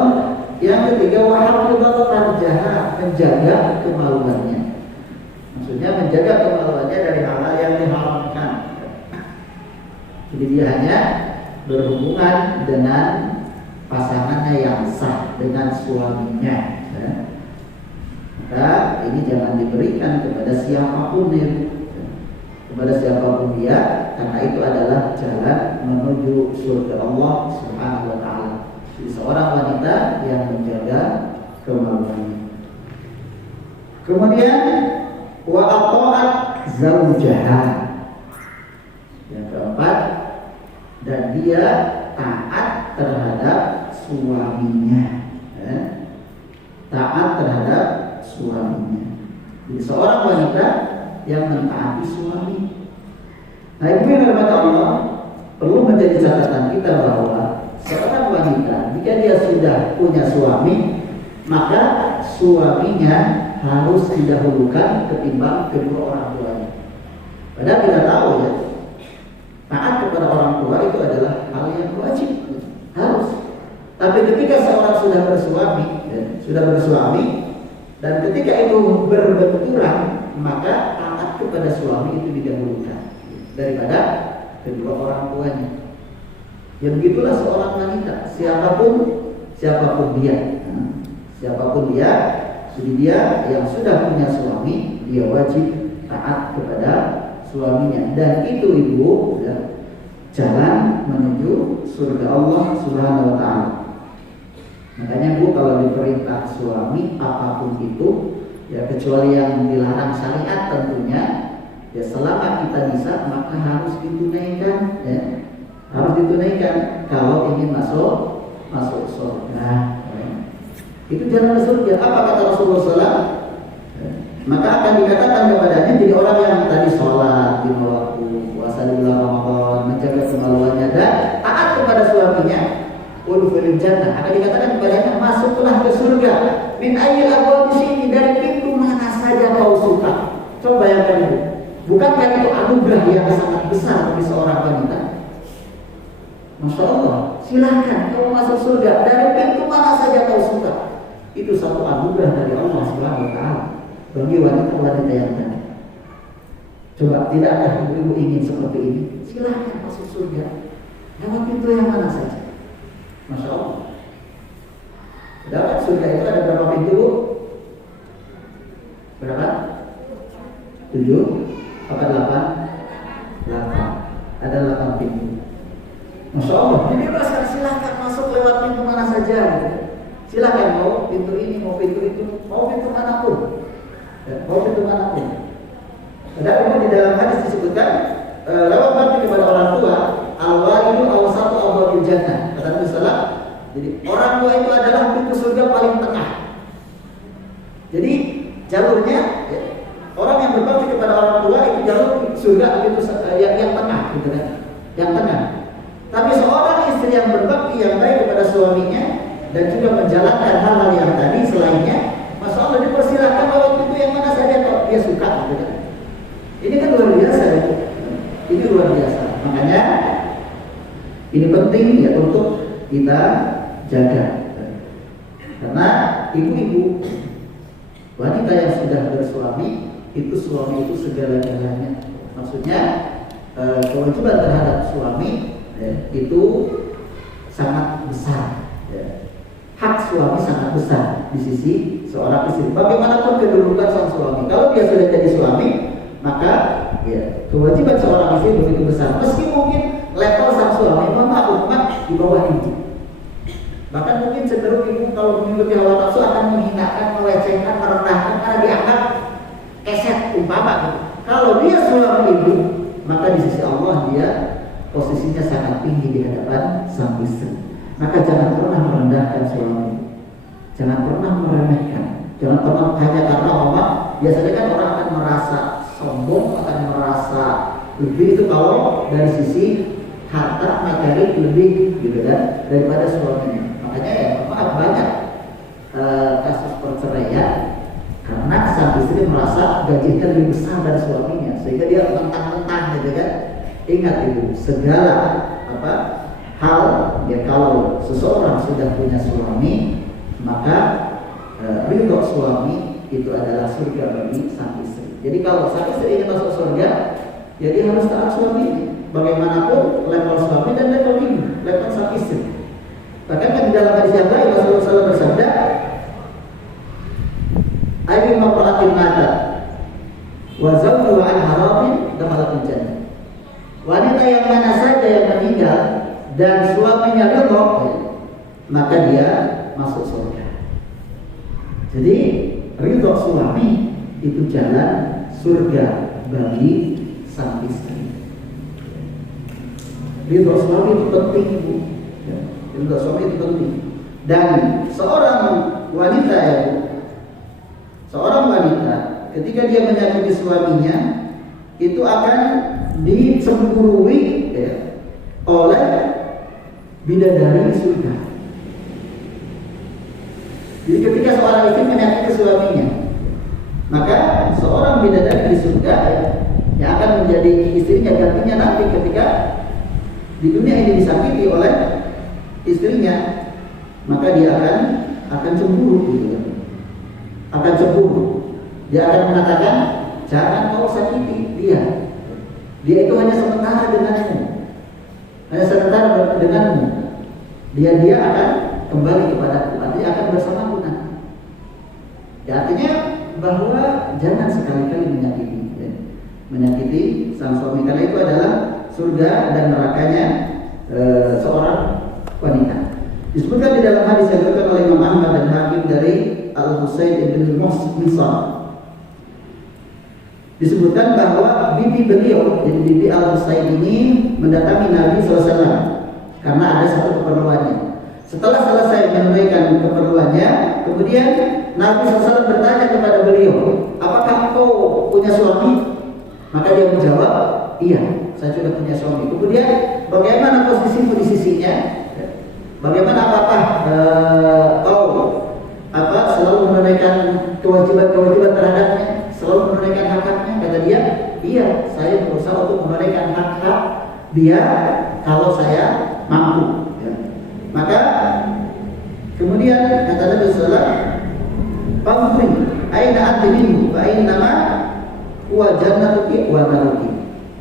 yang ketiga, wahafidhal farjaha, menjaga kemaluannya. Maksudnya menjaga kemaluannya dari hal-hal yang diharamkan. Jadi dia hanya berhubungan dengan pasangannya yang sah, dengan suaminya. Maka ini jangan diberikan kepada siapapun ya. Kepada siapapun dia, karena itu adalah jalan menuju surga Allah Subhanahu wa taala. Jadi seorang wanita yang menjaga kemaluannya. Kemudian wa ata'at zaujaha. Yang keempat, dan dia taat terhadap suaminya. Taat terhadap suaminya. Jadi seorang wanita yang mentaati suami. Nah, ibu yang dirahmati Allah, perlu menjadi catatan kita bahwa seorang wanita jika dia sudah punya suami, maka suaminya harus didahulukan ketimbang kedua orang tuanya. Padahal kita tahu ya, taat kepada orang tua itu adalah hal yang wajib, harus. Tapi ketika seorang sudah bersuami, dan ketika itu berbenturan, maka taat kepada suami itu didahulukan daripada kedua orang tuanya. Ya begitulah seorang wanita, siapapun dia, jadi dia yang sudah punya suami, dia wajib taat kepada suaminya. Dan itu ibu, ya, jalan menuju surga Allah Subhanahu wa Ta'ala. Makanya bu, kalau diperintah suami apapun itu, ya kecuali yang dilarang syariat tentunya, ya selama kita bisa maka harus ditunaikan, ya. Harus ditunaikan kalau ingin masuk surga. Ya. Itu jalan ke surga. Apa kata Rasulullah SAW? Ya. Maka akan dikatakan kepadanya, jadi orang yang tadi sholat di waktu, puasa di bulan Ramadan, menjaga kemaluannya dan taat kepada suaminya, ulufil jannah, akan dikatakan kepadanya, masuklah ke surga. Min ayyil abwab, di sini dari pintu mana saja kau suka. Coba bayangkan itu. Bukankah itu anugerah yang sangat besar bagi seorang wanita? Masya Allah, silahkan kau masuk surga dari pintu mana saja kau suka. Itu satu anugerah dari Allah Subhanahu wa Ta'ala bagi wanita-wanita yang tadi. Coba, tidak ada ibu-ibu ingin seperti ini? Silahkan masuk surga lewat pintu yang mana saja. Masya Allah. Dapat surga itu ada berapa pintu? Berapa? 7 apa 8? 8. Ada 8 pintu. Masya Allah. Jadi silahkan masuk lewat pintu mana saja. Silahkan, mau pintu ini, mau pintu itu, mau pintu manapun. Ya, mau pintu manapun. Padahal di dalam hadis disebutkan lewat bakti kepada orang tua, al-walidu awsatu abwabil jannah. Kata Nabi sallallahu. Jadi orang tua itu adalah pintu surga paling tengah. Jadi jalurnya, ya, orang yang berbakti kepada orang tua itu jalur surga pintu yang tengah, gitu kan? Yang tengah. Tapi seorang istri yang berbakti yang baik kepada suaminya dan juga menjalankan hal-hal yang tadi selainnya, Masya Allah, dipersilahkan lewat pintu yang mana saja kalau dia suka, gitu kan? Ini kan luar biasa, ya? Ini luar biasa. Makanya ini penting ya untuk kita jaga. Karena ibu-ibu, wanita yang sudah bersuami, itu suami itu segala-galanya. Maksudnya kewajiban terhadap suami, ya, itu sangat besar, ya. Hak suami sangat besar di sisi seorang istri. Bagaimanapun kedudukan sang suami, kalau dia sudah jadi suami, maka ya kewajiban seorang istri begitu besar. Meski mungkin level sang suami di bawah ibu, bahkan mungkin cenderung ibu kalau mengikuti hawa nafsu akan menghinakan, melecehkan, merendahkan karena dianggap keset umpama gitu. Kalau dia suami ibu, maka di sisi Allah dia posisinya sangat tinggi di hadapan sang istri. Maka jangan pernah merendahkan suami, jangan pernah meremehkan, jangan pernah hanya karena Allah. Biasanya kan orang akan merasa sombong, akan merasa lebih itu kalau dari sisi harta materi lebih, gitu kan, daripada suaminya. Makanya ya maaf banyak kasus perceraian karena sang istri merasa gajinya lebih besar dari suaminya, sehingga dia mentang-mentang, gitu kan. Ingat ibu, segala hal ya, kalau seseorang sudah punya suami, maka ridho suami itu adalah surga bagi sang istri. Jadi kalau sang istri ingin masuk surga, ya dia harus taat suami. Bagaimanapun level suami dan level ibu, level sang istri. Bahkan kan di dalam hadis yang lain Rasulullah SAW bersabda, "Ayu maqratin mata wa zawjuha an haramin dakhala jannah." Wanita yang mana saja yang meninggal dan suaminya ridho, maka dia masuk surga. Jadi ridho suami itu jalan surga bagi sang istri. Ridho suami itu penting, Ibu. Ridho suami itu penting. Dan seorang wanita ketika dia menyakiti suaminya itu akan dicemburui oleh bidadari di surga. Jadi ketika seorang istri menyakiti suaminya, maka seorang bidadari di surga yang akan menjadi istrinya gantinya nanti ketika di dunia ini disakiti oleh istrinya, maka dia akan cemburu gitu kan. Akan cemburu. Dia akan mengatakan, jangan kau sakiti dia. Dia itu hanya sementara denganmu. Hanya sementara denganmu. Dia akan kembali kepadaku. Artinya akan bersamaku nanti. Ya, artinya bahwa jangan sekali-kali menyakiti sang suami, karena itu adalah surga dan nerakanya seorang wanita. Disebutkan di dalam hadis yang diriwayatkan oleh Imam Ahmad dan Hakim dari Al-Husain bin Mis'ab. Disebutkan bahwa bibi beliau, jadi bibi Al-Husain ini mendatangi Nabi SAW karena ada satu keperluannya. Setelah selesai menunaikan keperluannya, kemudian Nabi SAW bertanya kepada beliau, apakah kau punya suami? Maka dia menjawab, iya, saya sudah punya suami. Kemudian bagaimana posisimu di sisinya? Bagaimana apakah kau selalu menunaikan kewajiban-kewajiban terhadapnya, selalu menunaikan hak-haknya? Kata dia, iya, saya berusaha untuk menunaikan hak-hak dia kalau saya mampu. Maka kemudian kata Nabi sallallahu "Fa'fri aina anti minhu fa innama huwa jannatuki wa naruki."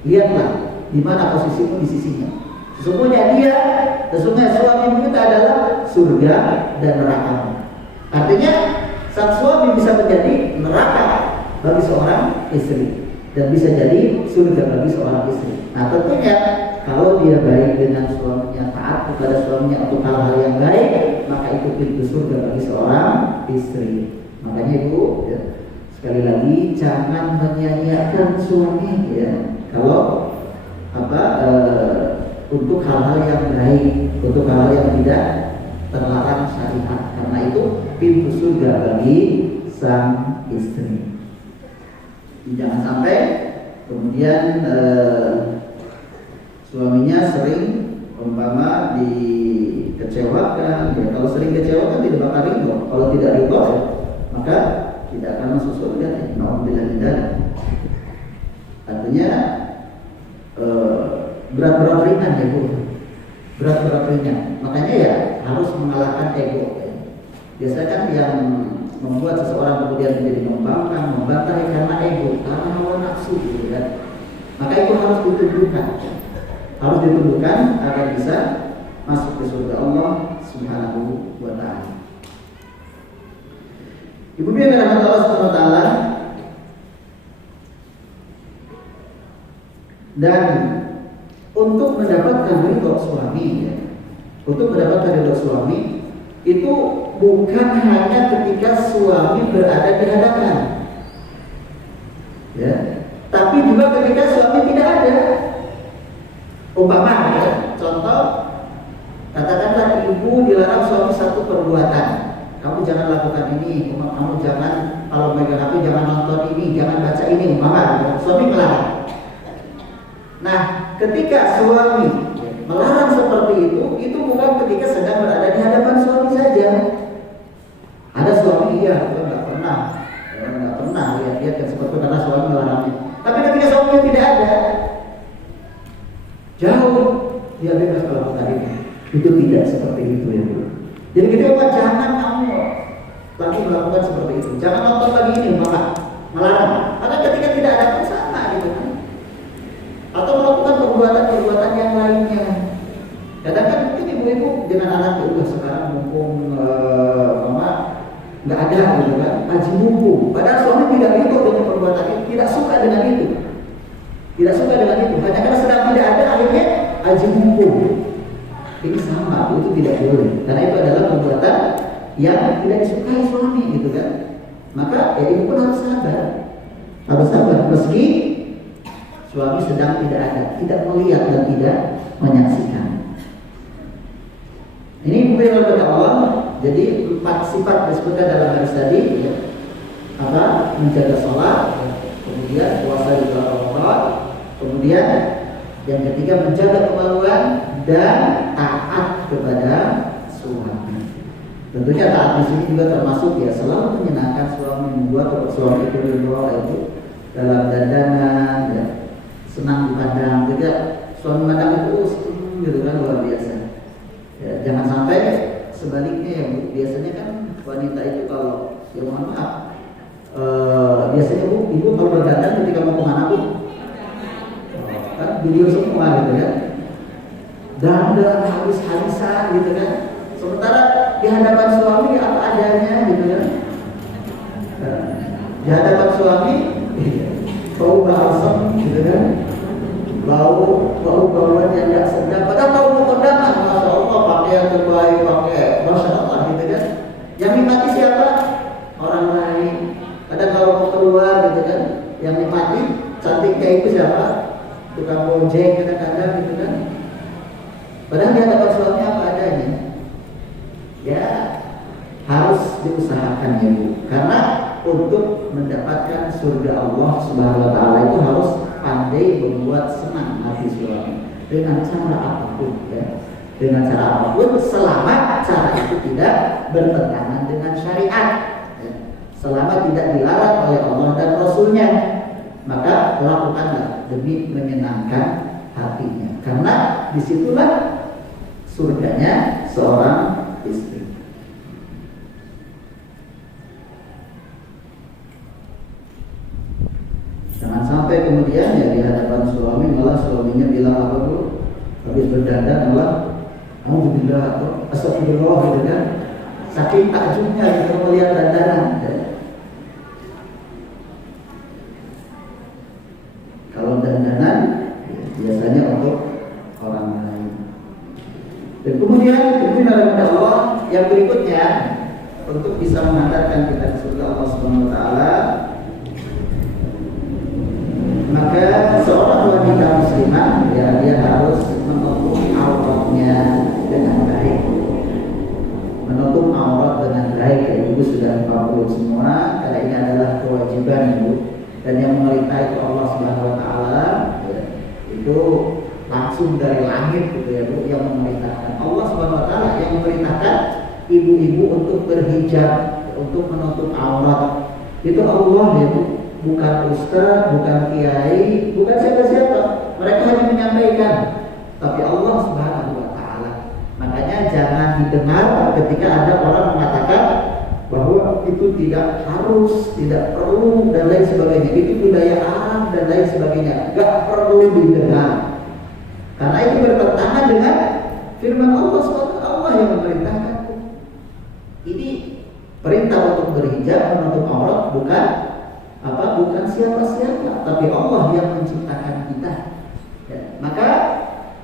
Lihatlah di mana posisimu di sisinya. Sesungguhnya suamimu itu adalah surga dan neraka. Artinya sang suami bisa menjadi neraka bagi seorang istri dan bisa jadi surga bagi seorang istri. Nah, tentunya kalau dia baik dengan suaminya, taat kepada suaminya untuk hal-hal yang baik, maka itu pintu surga bagi seorang istri. Makanya Ibu, sekali lagi jangan menyia-nyiakan suami kalau untuk hal-hal yang baik, untuk hal-hal yang tidak terlarang syariat, karena itu pintu surga bagi sang istri. Jangan sampai kemudian suaminya sering umpama dikecewakan, kalau sering kecewakan tidak bakal ridho. Kalau tidak ridho, maka tidak akan masuk surga. Nauzubillah min dzalik. Artinya berat-berat ringan ya Bu, berat-berat ringan. Makanya harus mengalahkan ego. Biasanya kan yang membuat seseorang kemudian menjadi membangkang, membantah karena ego, karena hawa nafsu gitu kan. Maka itu harus ditundukkan agar bisa masuk ke surga Allah Subhanahu wa taala. Ibu yang dirahmati Allah Subhanahu wa taala, dan untuk mendapatkan ridho suami, untuk mendapatkan ridho suami itu bukan hanya ketika suami berada di hadapan, tapi juga ketika suami tidak ada. Umpama contoh, katakanlah ibu dilarang suami satu perbuatan, kamu jangan lakukan ini, kamu jangan kalau megang HP jangan nonton ini, jangan baca ini, umpama suami melarang. Nah, ketika suami melarang seperti itu bukan ketika sedang berada di hadapan suami saja. Ada suami nggak pernah lihat seperti karena suami melarangnya. Tapi ketika suaminya tidak ada, jauh dia bebas melakukan itu tidak seperti itu ya Bu. Jadi kita jangan kamu lagi melakukan seperti itu, jangan nonton lagi ini maka melarang. Karena ketika tidak ada pun sama gitu kan. Atau melakukan perbuatan-perbuatan yang lainnya. Kadang-kadang mungkin ibu-ibu dengan anaknya udah sekarang mumpung nggak ada gitu kan, aji mumpung. Padahal suami tidak ridho dengan perbuatan itu, tidak suka dengan itu. Hanya karena sedang tidak ada akhirnya aji mumpung. Ini sama, itu tidak boleh. Karena itu adalah yang tidak disukai suami gitu kan. Maka ya ibu pun harus sabar meski suami sedang tidak ada, tidak melihat dan tidak menyaksikan. Ini bukan oleh Allah. Jadi 4 sifat disebutkan dalam hadis tadi, ya. Menjaga sholat, kemudian puasa di bulan Ramadan, kemudian yang ketiga menjaga kemaluan dan taat kepada suami. Tentunya taat di sini juga termasuk ya selalu menyenangkan suami, membuat suami itu ridho itu dalam dandanan, ya, senang dipandang. Jadi suami pandang itu gitu kan luar biasa. Ya, jangan sampai sebaliknya ya Bu. Biasanya kan wanita itu kalau ya mohon maaf, biasanya Bu, ibu kalau berdandan ketika mau kemana Bu? Kan video semua gitu kan. Dandan habis-habisan gitu kan. Sementara di hadapan suami apa adanya gitu kan. Di hadapan suami bau balsam gitu kan. Bau-bauan yang tidak sedap. Padahal bau kondangan, masya Allah pakaian terbaik, pakai masya Allah gitu kan. Yang nikmati siapa? Orang lain. Kadang kalau mau keluar gitu kan, yang nikmati cantiknya itu siapa? Tukang bonceng kadang-kadang gitu kan. Padahal di hadapan suami apa adanya. Ya harus diusahakan ya Bu. Karena untuk mendapatkan surga Allah Subhanahu wa taala itu harus pandai membuat senang hati suami dengan cara apapun ya. Dengan cara apapun selama cara itu tidak bertentangan dengan syariat ya. Selama tidak dilarang oleh Allah dan Rasulnya, maka lakukanlah demi menyenangkan hatinya. Karena disitulah surganya seorang istri. Jangan sampai kemudian ya di hadapan suami malah suaminya bilang apa Bu? Habis berdandan malah alhamdulillah atau astagfirullah gitu kan. Saking takjubnya gitu melihat dandanan. Kalau dandanan biasanya untuk orang lain. Dan kemudian oleh Allah yang berikutnya untuk bisa mengantarkan kita ke surga Allah Subhanahu wa taala, maka seorang wanita muslimah ya dia harus menutup auratnya dengan baik. Menutup aurat dengan baik ya Ibu sudah 40 semua karena ini adalah kewajiban Ibu. Dan yang memerintah itu Allah Subhanahu wa taala ya, itu langsung dari langit gitu ya Bu yang memerintahkan. Allah Subhanahu wa taala yang memerintahkan ibu-ibu untuk berhijab, untuk menutup aurat. Itu Allah ya Bu. Bukan ustaz, bukan kiai, bukan siapa-siapa. Mereka hanya menyampaikan. Tapi Allah Subhanahu wa taala. Makanya jangan didengar ketika ada orang mengatakan bahwa itu tidak harus, tidak perlu dan lain sebagainya. Itu budaya Arab dan lain sebagainya. Gak perlu didengar. Karena itu bertentangan dengan firman Allah SWT. Allah yang memerintahkan. Ini perintah untuk berhijab, menutup aurat bukan siapa-siapa, tapi Allah yang menciptakan kita. Ya, maka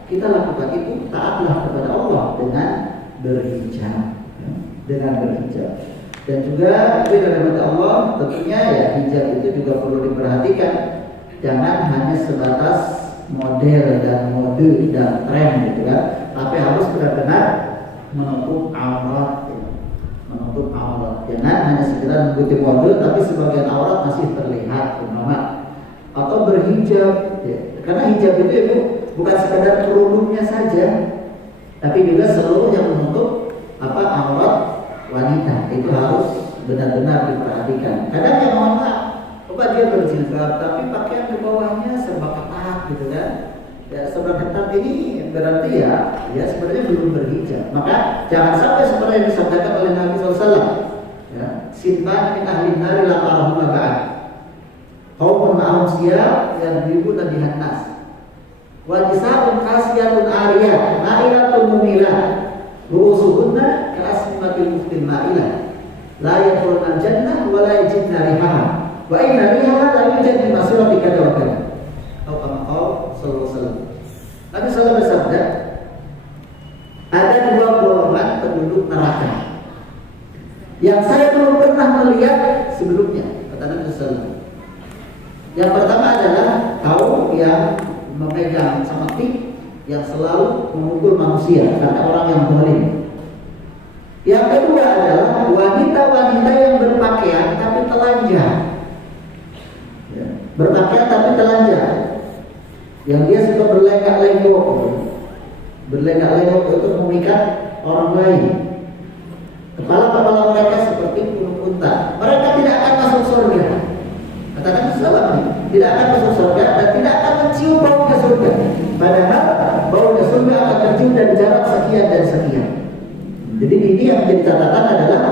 kita lakukan itu, taatlah kepada Allah dengan berhijab, ya, dengan berhijab. Dan juga itu dari Allah tentunya ya hijab itu juga perlu diperhatikan. Jangan hanya sebatas model dan mode dan tren gitu kan, tapi harus benar-benar menutup aurat. Menutup aurat. Jangan hanya sekedar mengikuti mode tapi sebagian aurat masih terlihat umpama. Atau berhijab ya. Karena hijab itu ya, bukan sekedar kerudungnya saja, tapi juga seluruh yang menutup aurat wanita. Itu harus benar-benar diperhatikan. Kadang yang mohon maaf, dia berjilbab tapi pakaian di bawahnya serba ketat gitu kan. Ya serba ketat ini berarti ya sebenarnya belum berhijab. Maka jangan sampai seperti yang disampaikan oleh Nabi SAW. Ya, sinban min ahli nari laqarahum ba'd. Qaumun ma'ahum siyab yang ribut di hannas. Wa nisa'un kasiyatun ariyah, ma'ilatun mumilah. Ru'usuhunna ka'asmatil muftil ma'ilah. La yadkhuluna al-jannah wa la yajidna rihaha. Wa inna rihaha la yujad bi masirati kada wa kada. Nabi SAW bersabda, ada 2 golongan penduduk neraka. yang saya belum pernah melihat sebelumnya, kata Nabi SAW. Yang pertama adalah kaum yang memegang camatik yang selalu memukul manusia karena orang yang zalim. Yang kedua adalah wanita-wanita yang berpakaian tapi telanjang. Ya, berpakaian tapi telanjang. Yang dia suka berlenggak-lenggok. Berlenggak-lenggok itu memikat orang lain. Kepala-kepala mereka seperti bulu unta. Mereka tidak akan masuk surga. Katakan salah, tidak akan masuk surga dan tidak akan mencium baunya surga. Padahal baunya surga akan tercium dari jarak sekian dan sekian. Jadi ini yang menjadi catatan adalah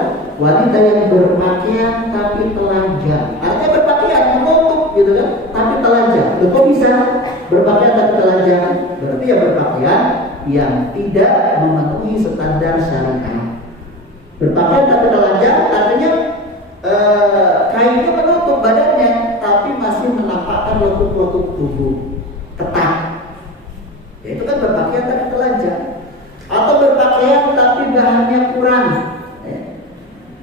wanita yang berpakaian tapi telanjang. Artinya berpakaian menutup gitu kan, tapi telanjang. Kok bisa berpakaian tapi telanjang? Berarti ya berpakaian yang tidak memenuhi standar syariat. Berpakaian tapi telanjang artinya kainnya menutup badannya tapi masih menampakkan lekuk-lekuk tubuh ketat. Ya, itu kan berpakaian tapi telanjang. Atau berpakaian tapi bahannya kurang.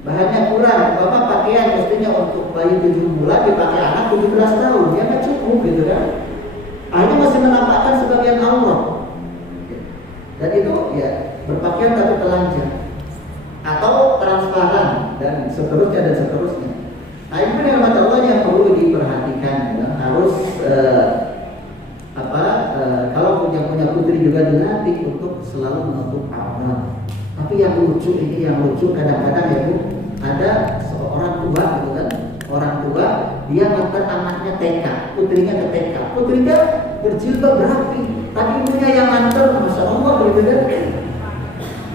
Bahannya kurang. Bapak pakaian mestinya untuk bayi 7 bulan dipakai anak 17 tahun. Dia nggak cukup gitu kan. Hanya masih menampakkan sebagian Allah. Dan itu ya berpakaian tapi telanjang. Atau transparan dan seterusnya dan seterusnya. Nah ini rahmat Allah yang perlu diperhatikan ya. Harus kalau punya putri juga dilatih untuk selalu menutup aurat. Tapi yang lucu kadang-kadang ya Bu, ada seorang tua gitu kan, orang tua dia ngantar anaknya TK, putrinya ke TK, putrinya berjilbab rapi, tapi ibunya yang ngantar, masya Allah gitu kan.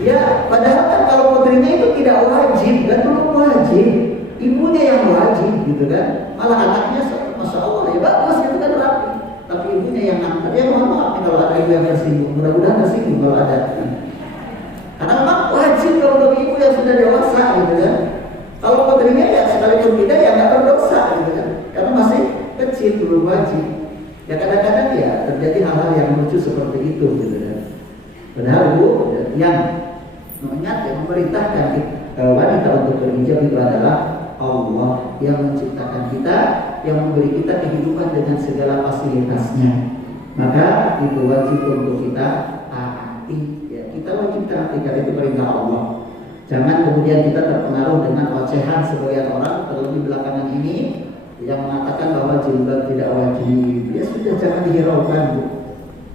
Ya, padahal kan kalau putrinya itu tidak wajib dan belum wajib, ibunya yang wajib gitu kan. Malah anaknya masya Allah ya bagus gitu kan rapi, tapi ibunya yang ngantar. Ya mohon maaf kalau ada ibu yang tersinggung, mudah-mudahan tersinggung kalau ada. Karena memang wajib kalau bagi ibu yang sudah dewasa gitu kan. Kalau putrinya ya sekalipun tidak ya nggak berdosa gitu kan, karena masih kecil belum wajib. Ya kadang-kadang ya terjadi hal-hal yang lucu seperti itu gitu kan. Padahal Bu yang memerintahkan wanita untuk berhijab itu adalah Allah yang menciptakan kita, yang memberi kita kehidupan dengan segala fasilitasnya. Maka itu wajib untuk kita taati. Ya, kita wajib taati karena itu perintah Allah. Jangan kemudian kita terpengaruh dengan ocehan sebagian orang terlebih belakangan ini yang mengatakan bahwa jilbab tidak wajib. Ya sudah jangan dihiraukan Bu.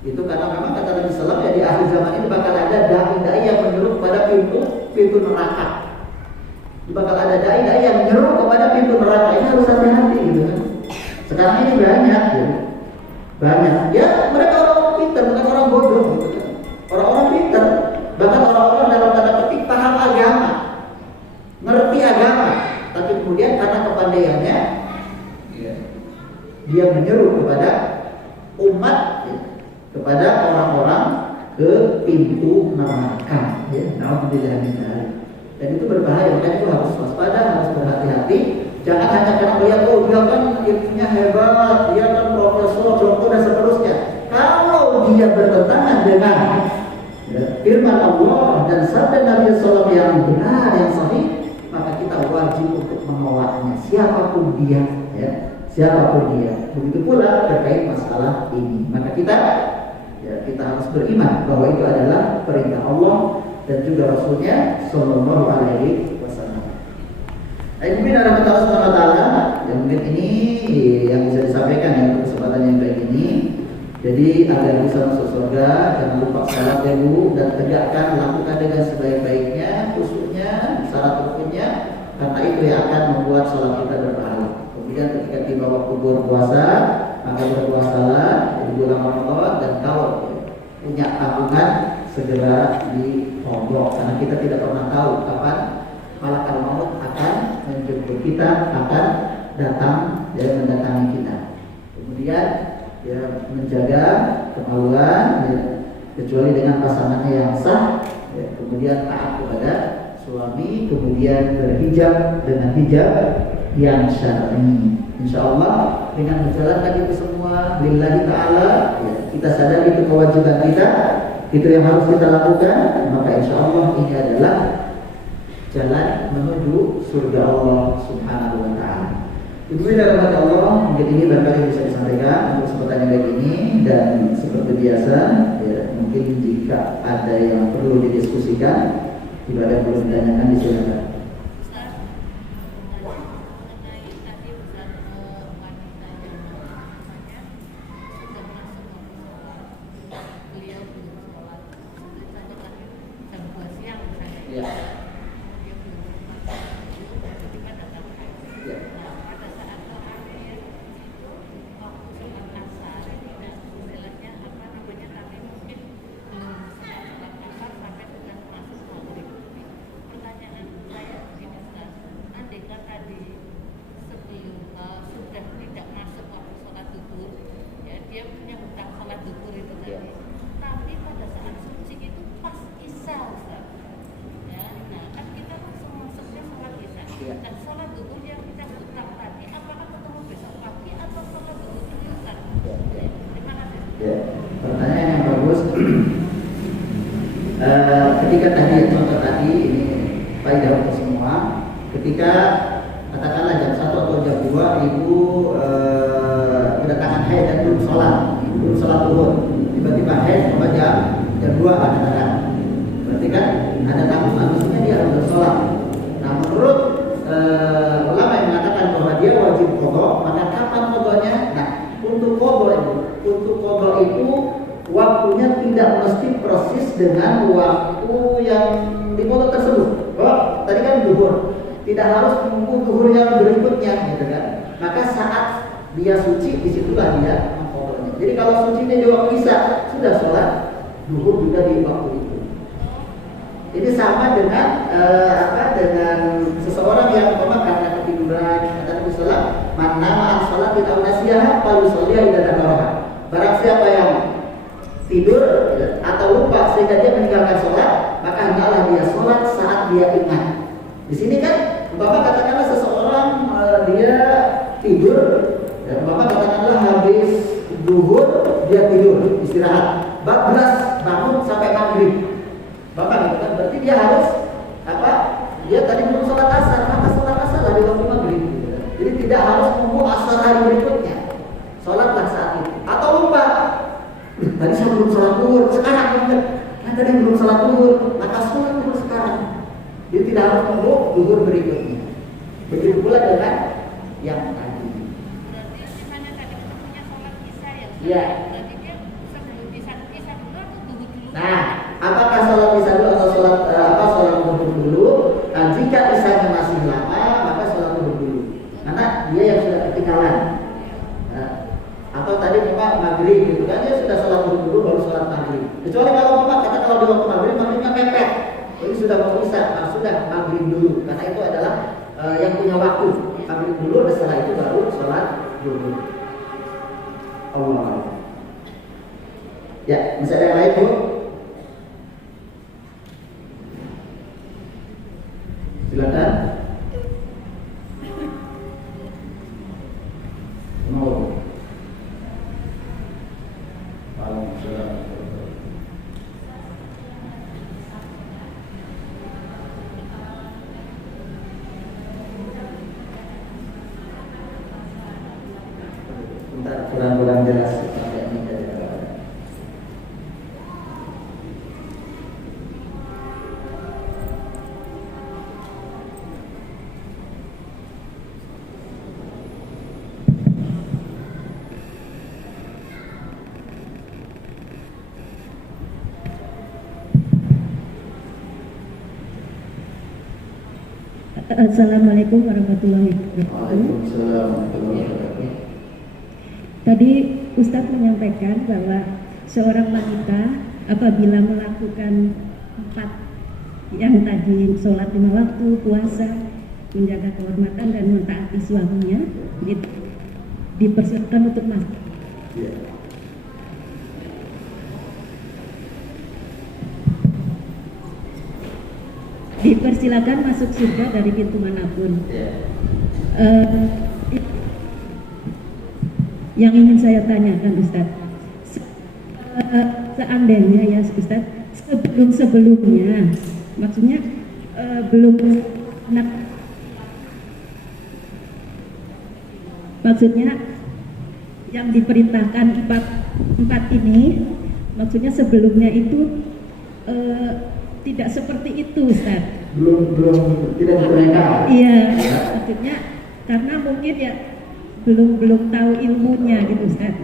Itu karena memang kata Nabi SAW ya di akhir zaman ini bakal ada dai-dai yang menyeru kepada pintu neraka. Bakal ada dai-dai yang menyeru kepada pintu neraka. Ini harus hati-hati gitu kan. Sekarang ini banyak ya. Banyak. Ya mereka orang pintar, bukan orang bodoh gitu kan. Orang-orang pintar, bahkan orang-orang dalam tanda petik paham agama, ngerti agama, tapi kemudian karena kepandaiannya ya, dia menyeru kepada umat ya, kepada orang-orang ke pintu neraka ya. Alhamdulillah. Dan itu berbahaya, makanya itu harus waspada, harus berhati-hati. Jangan hanya karena melihat dia kan ilmunya hebat, dia kan profesor, doktor dan seterusnya. Kalau dia bertentangan dengan firman Allah dan sabda Nabi SAW yang benar, yang sahih, maka kita wajib untuk menolaknya, siapapun dia ya, siapapun dia. Begitu pula terkait masalah ini, maka kita harus beriman bahwa itu adalah perintah Allah dan juga Rasulnya Sallallahu Alaihi Wasallam. Mungkin ada Allah Subhanahu Wa Taala yang mungkin ini yang bisa disampaikan ya untuk kesempatan yang baik ini. Jadi agar bisa masuk surga, jangan lupa salat ya Bu, dan tegakkan, lakukan dengan sebaik-baiknya, khususnya syarat rukunnya, karena itu yang akan membuat salat kita berpahala. Kemudian ketika tiba waktu berpuasa, maka berpuasalah di bulan Ramadan, dan kalau punya tabungan segera ditonjok, karena kita tidak pernah tahu kapan malakal maut akan menjemput kita, akan datang dan mendatangi kita. Kemudian ya menjaga kemaluan ya, kecuali dengan pasangannya yang sah ya, kemudian taat kepada suami, kemudian berhijab dengan hijab yang syar'i. Insyaallah dengan menjalankan itu semua lillahi ta'ala ya, kita sadar itu kewajiban kita, itu yang harus kita lakukan, maka insyaallah ini adalah jalan menuju surga Allah Subhanahu wa taala. Ibu dan bapak Allah, mungkin ini barangkali bisa disampaikan untuk kesempatan yang baik ini, dan seperti biasa ya, mungkin jika ada yang perlu didiskusikan, jika ada yang perlu ditanyakan disilakan. Pertanyaan yang bagus. Ketika tadi contoh tadi ini faedah untuk semua. Ketika katakanlah jam 1 atau jam 2 ibu kedatangan haid dan belum sholat zuhur, tiba-tiba haid pada jam 2 ada datang. Berarti kan ada tamu, maksudnya dia harus bersolat. Nah, menurut ulama yang mengatakan bahwa dia wajib qadha, maka kapan qadhanya? Nah, untuk qadha itu waktunya tidak mesti persis dengan waktu yang difoto tersebut. Oh, tadi kan zuhur, tidak harus menunggu zuhur yang berikutnya, gitu kan? Maka saat dia suci, disitulah dia mengqadhanya. Jadi kalau sucinya di waktu isya, sudah sholat zuhur juga di waktu itu. Ini sama dengan dengan seseorang yang karena ketiduran. Kata Nabi sallallahu alaihi wasallam, "Man nama an sholatin aw nasiyaha falyusalliha idza dzakaraha." Barang siapa yang tidur atau lupa sehingga dia meninggalkan sholat, maka hendaklah dia sholat saat dia ingat. Di sini kan, katakanlah seseorang dia tidur, dan katakanlah habis zuhur dia tidur istirahat, bablas bangun sampai maghrib. Bapak gitu kan, berarti dia harus dia tadi belum sholat asar, maka sholat asar lah di waktu maghrib. Gitu kan. Jadi tidak harus menunggu asar hari berikutnya, sholatlah saat itu. Atau lupa, tadi saya belum sholat zuhur, sekarang ingat, tadi belum sholat zuhur, maka sholat zuhur sekarang. Dia tidak harus menunggu zuhur berikutnya. Begitu pula dengan yang tadi. Berarti misalnya tadi punya sholat isya ya? Iya. Berarti dia sebelum isya dulu atau dulu? Nah, apakah sholat isya dulu atau sholat zuhur dulu? Nah, jika isyanya masih lama, maka sholat zuhur dulu, karena dia yang sudah ketinggalan. Nah, atau tadi memang maghrib gitu kan, dia sudah sholat zuhur dulu baru sholat maghrib. Kecuali kalau memang kalau di waktu maghribnya mepet, jadi sudah mau isya, sudah maghrib dulu, karena itu adalah yang punya waktu. Maghrib dulu, setelah itu baru sholat zuhur. Allah. Ya, misalnya yang lain Bu. Silakan. Mau. Bentar, kurang jelas pertanyaannya dari Bapak. Assalamualaikum warahmatullahi wabarakatuh. Waalaikumsalam warahmatullahi wabarakatuh. Tadi Ustadz menyampaikan bahwa seorang wanita apabila melakukan 4 yang tadi, sholat 5 waktu, puasa, menjaga kehormatan dan mentaati suaminya, dipersiapkan untuk masuk. Ya. Dipersilakan masuk surga dari pintu manapun. Ya. Yang ingin saya tanyakan Ustadz, seandainya ya Ustadz, sebelumnya, maksudnya belum maksudnya yang diperintahkan empat ini, maksudnya sebelumnya itu tidak seperti itu, Ustaz. Belum tidak diperintahkan. Iya, maksudnya karena mungkin ya belum tahu ilmunya gitu, Ustaz.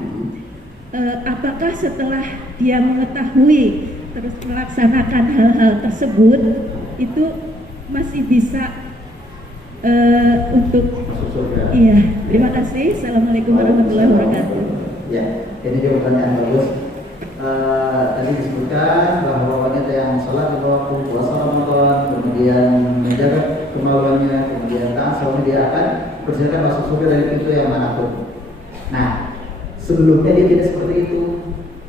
Apakah setelah dia mengetahui terus melaksanakan hal-hal tersebut itu masih bisa untuk Masuk surga. iya, terima kasih. Assalamualaikum warahmatullahi wabarakatuh. Ya, ini juga pertanyaan bagus. Tadi disebutkan bahwa wanita yang sholat di waktu puasa Ramadan, kemudian menjaga kemaluannya, kemudian taat suami, dia akan persilakan masuk surga dari pintu yang manapun. Nah, sebelumnya dia tidak seperti itu.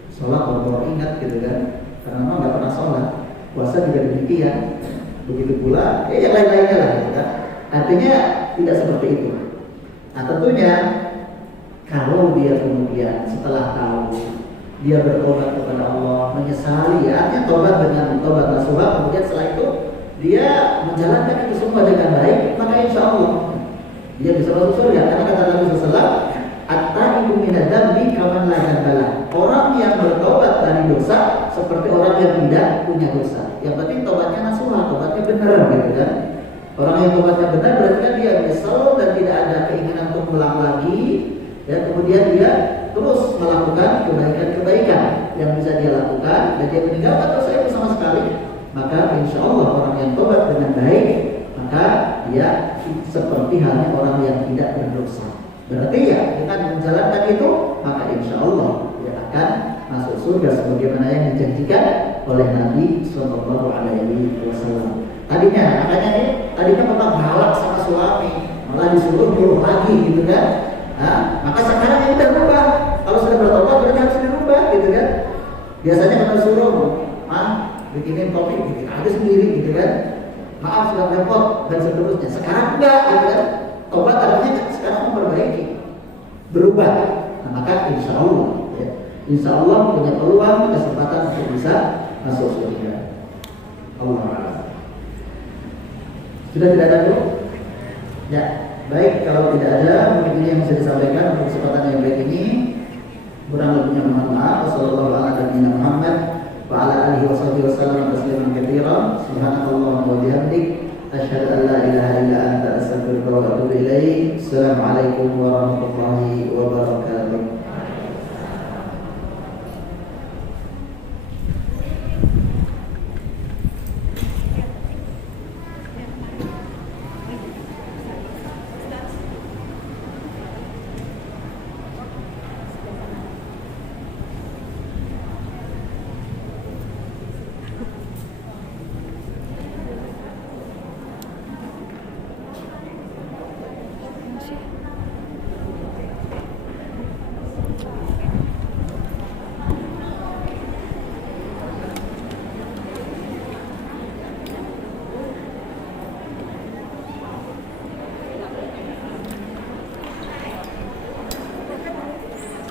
Sholat baru ingat gitu kan, karena memang nggak pernah sholat. Puasa juga demikian. Begitu pula, yang lain-lainnya lah gitu kan. Artinya tidak seperti itu. Nah, tentunya kalau dia kemudian setelah tahu, dia bertobat kepada Allah, menyesali, ya, artinya tobat dengan tobat nasuha, kemudian setelah itu dia menjalankan itu semua dengan baik, maka insya Allah dia bisa masuk surga. Karena kata Nabi SAW, at-taibu minadz dzambi kaman la dzamba. Orang yang bertobat dari dosa seperti orang yang tidak punya dosa. Yang penting tobatnya nasuha, tobatnya benar gitu kan. Orang yang tobatnya benar berarti kan dia menyesal dan tidak ada keinginan untuk pulang lagi. Dan kemudian dia terus melakukan kebaikan-kebaikan yang bisa dia lakukan, dan dia meninggalkan dosa itu sama sekali, maka insya Allah orang yang tobat dengan baik, maka dia seperti halnya orang yang tidak berdosa. Berarti ya dengan menjalankan itu, maka insya Allah dia akan masuk surga sebagaimana yang dijanjikan oleh Nabi Shallallahu Alaihi Wasallam. Makanya tadinya memang galak sama suami, malah disuruh nyuruh lagi gitu kan. Maka sekarang ini udah berubah. Kalau sudah bertobat berarti harus dirubah gitu kan. Biasanya kalau suruh, bikinin kopi, bikin aja sendiri gitu kan. Maaf sudah repot dan seterusnya. Sekarang enggak gitu kan. Tobat artinya sekarang memperbaiki, berubah. Nah, maka insya Allah, ya, insya Allah punya peluang, kesempatan untuk bisa masuk surga. Allah. Sudah tidak ada dulu? Ya. Baik, kalau tidak ada, mungkin ini yang bisa disampaikan untuk kesempatan yang baik ini. Kurang lebihnya mohon maaf. Wassalamualaikum warahmatullahi wabarakatuh. Wa ala alihi wasallam tasliman katsiran. Subhanallah wa bihamdik, asyhadu an la ilaha illa anta, astaghfiruka wa atubu ilaik. Assalamualaikum warahmatullahi wabarakatuh.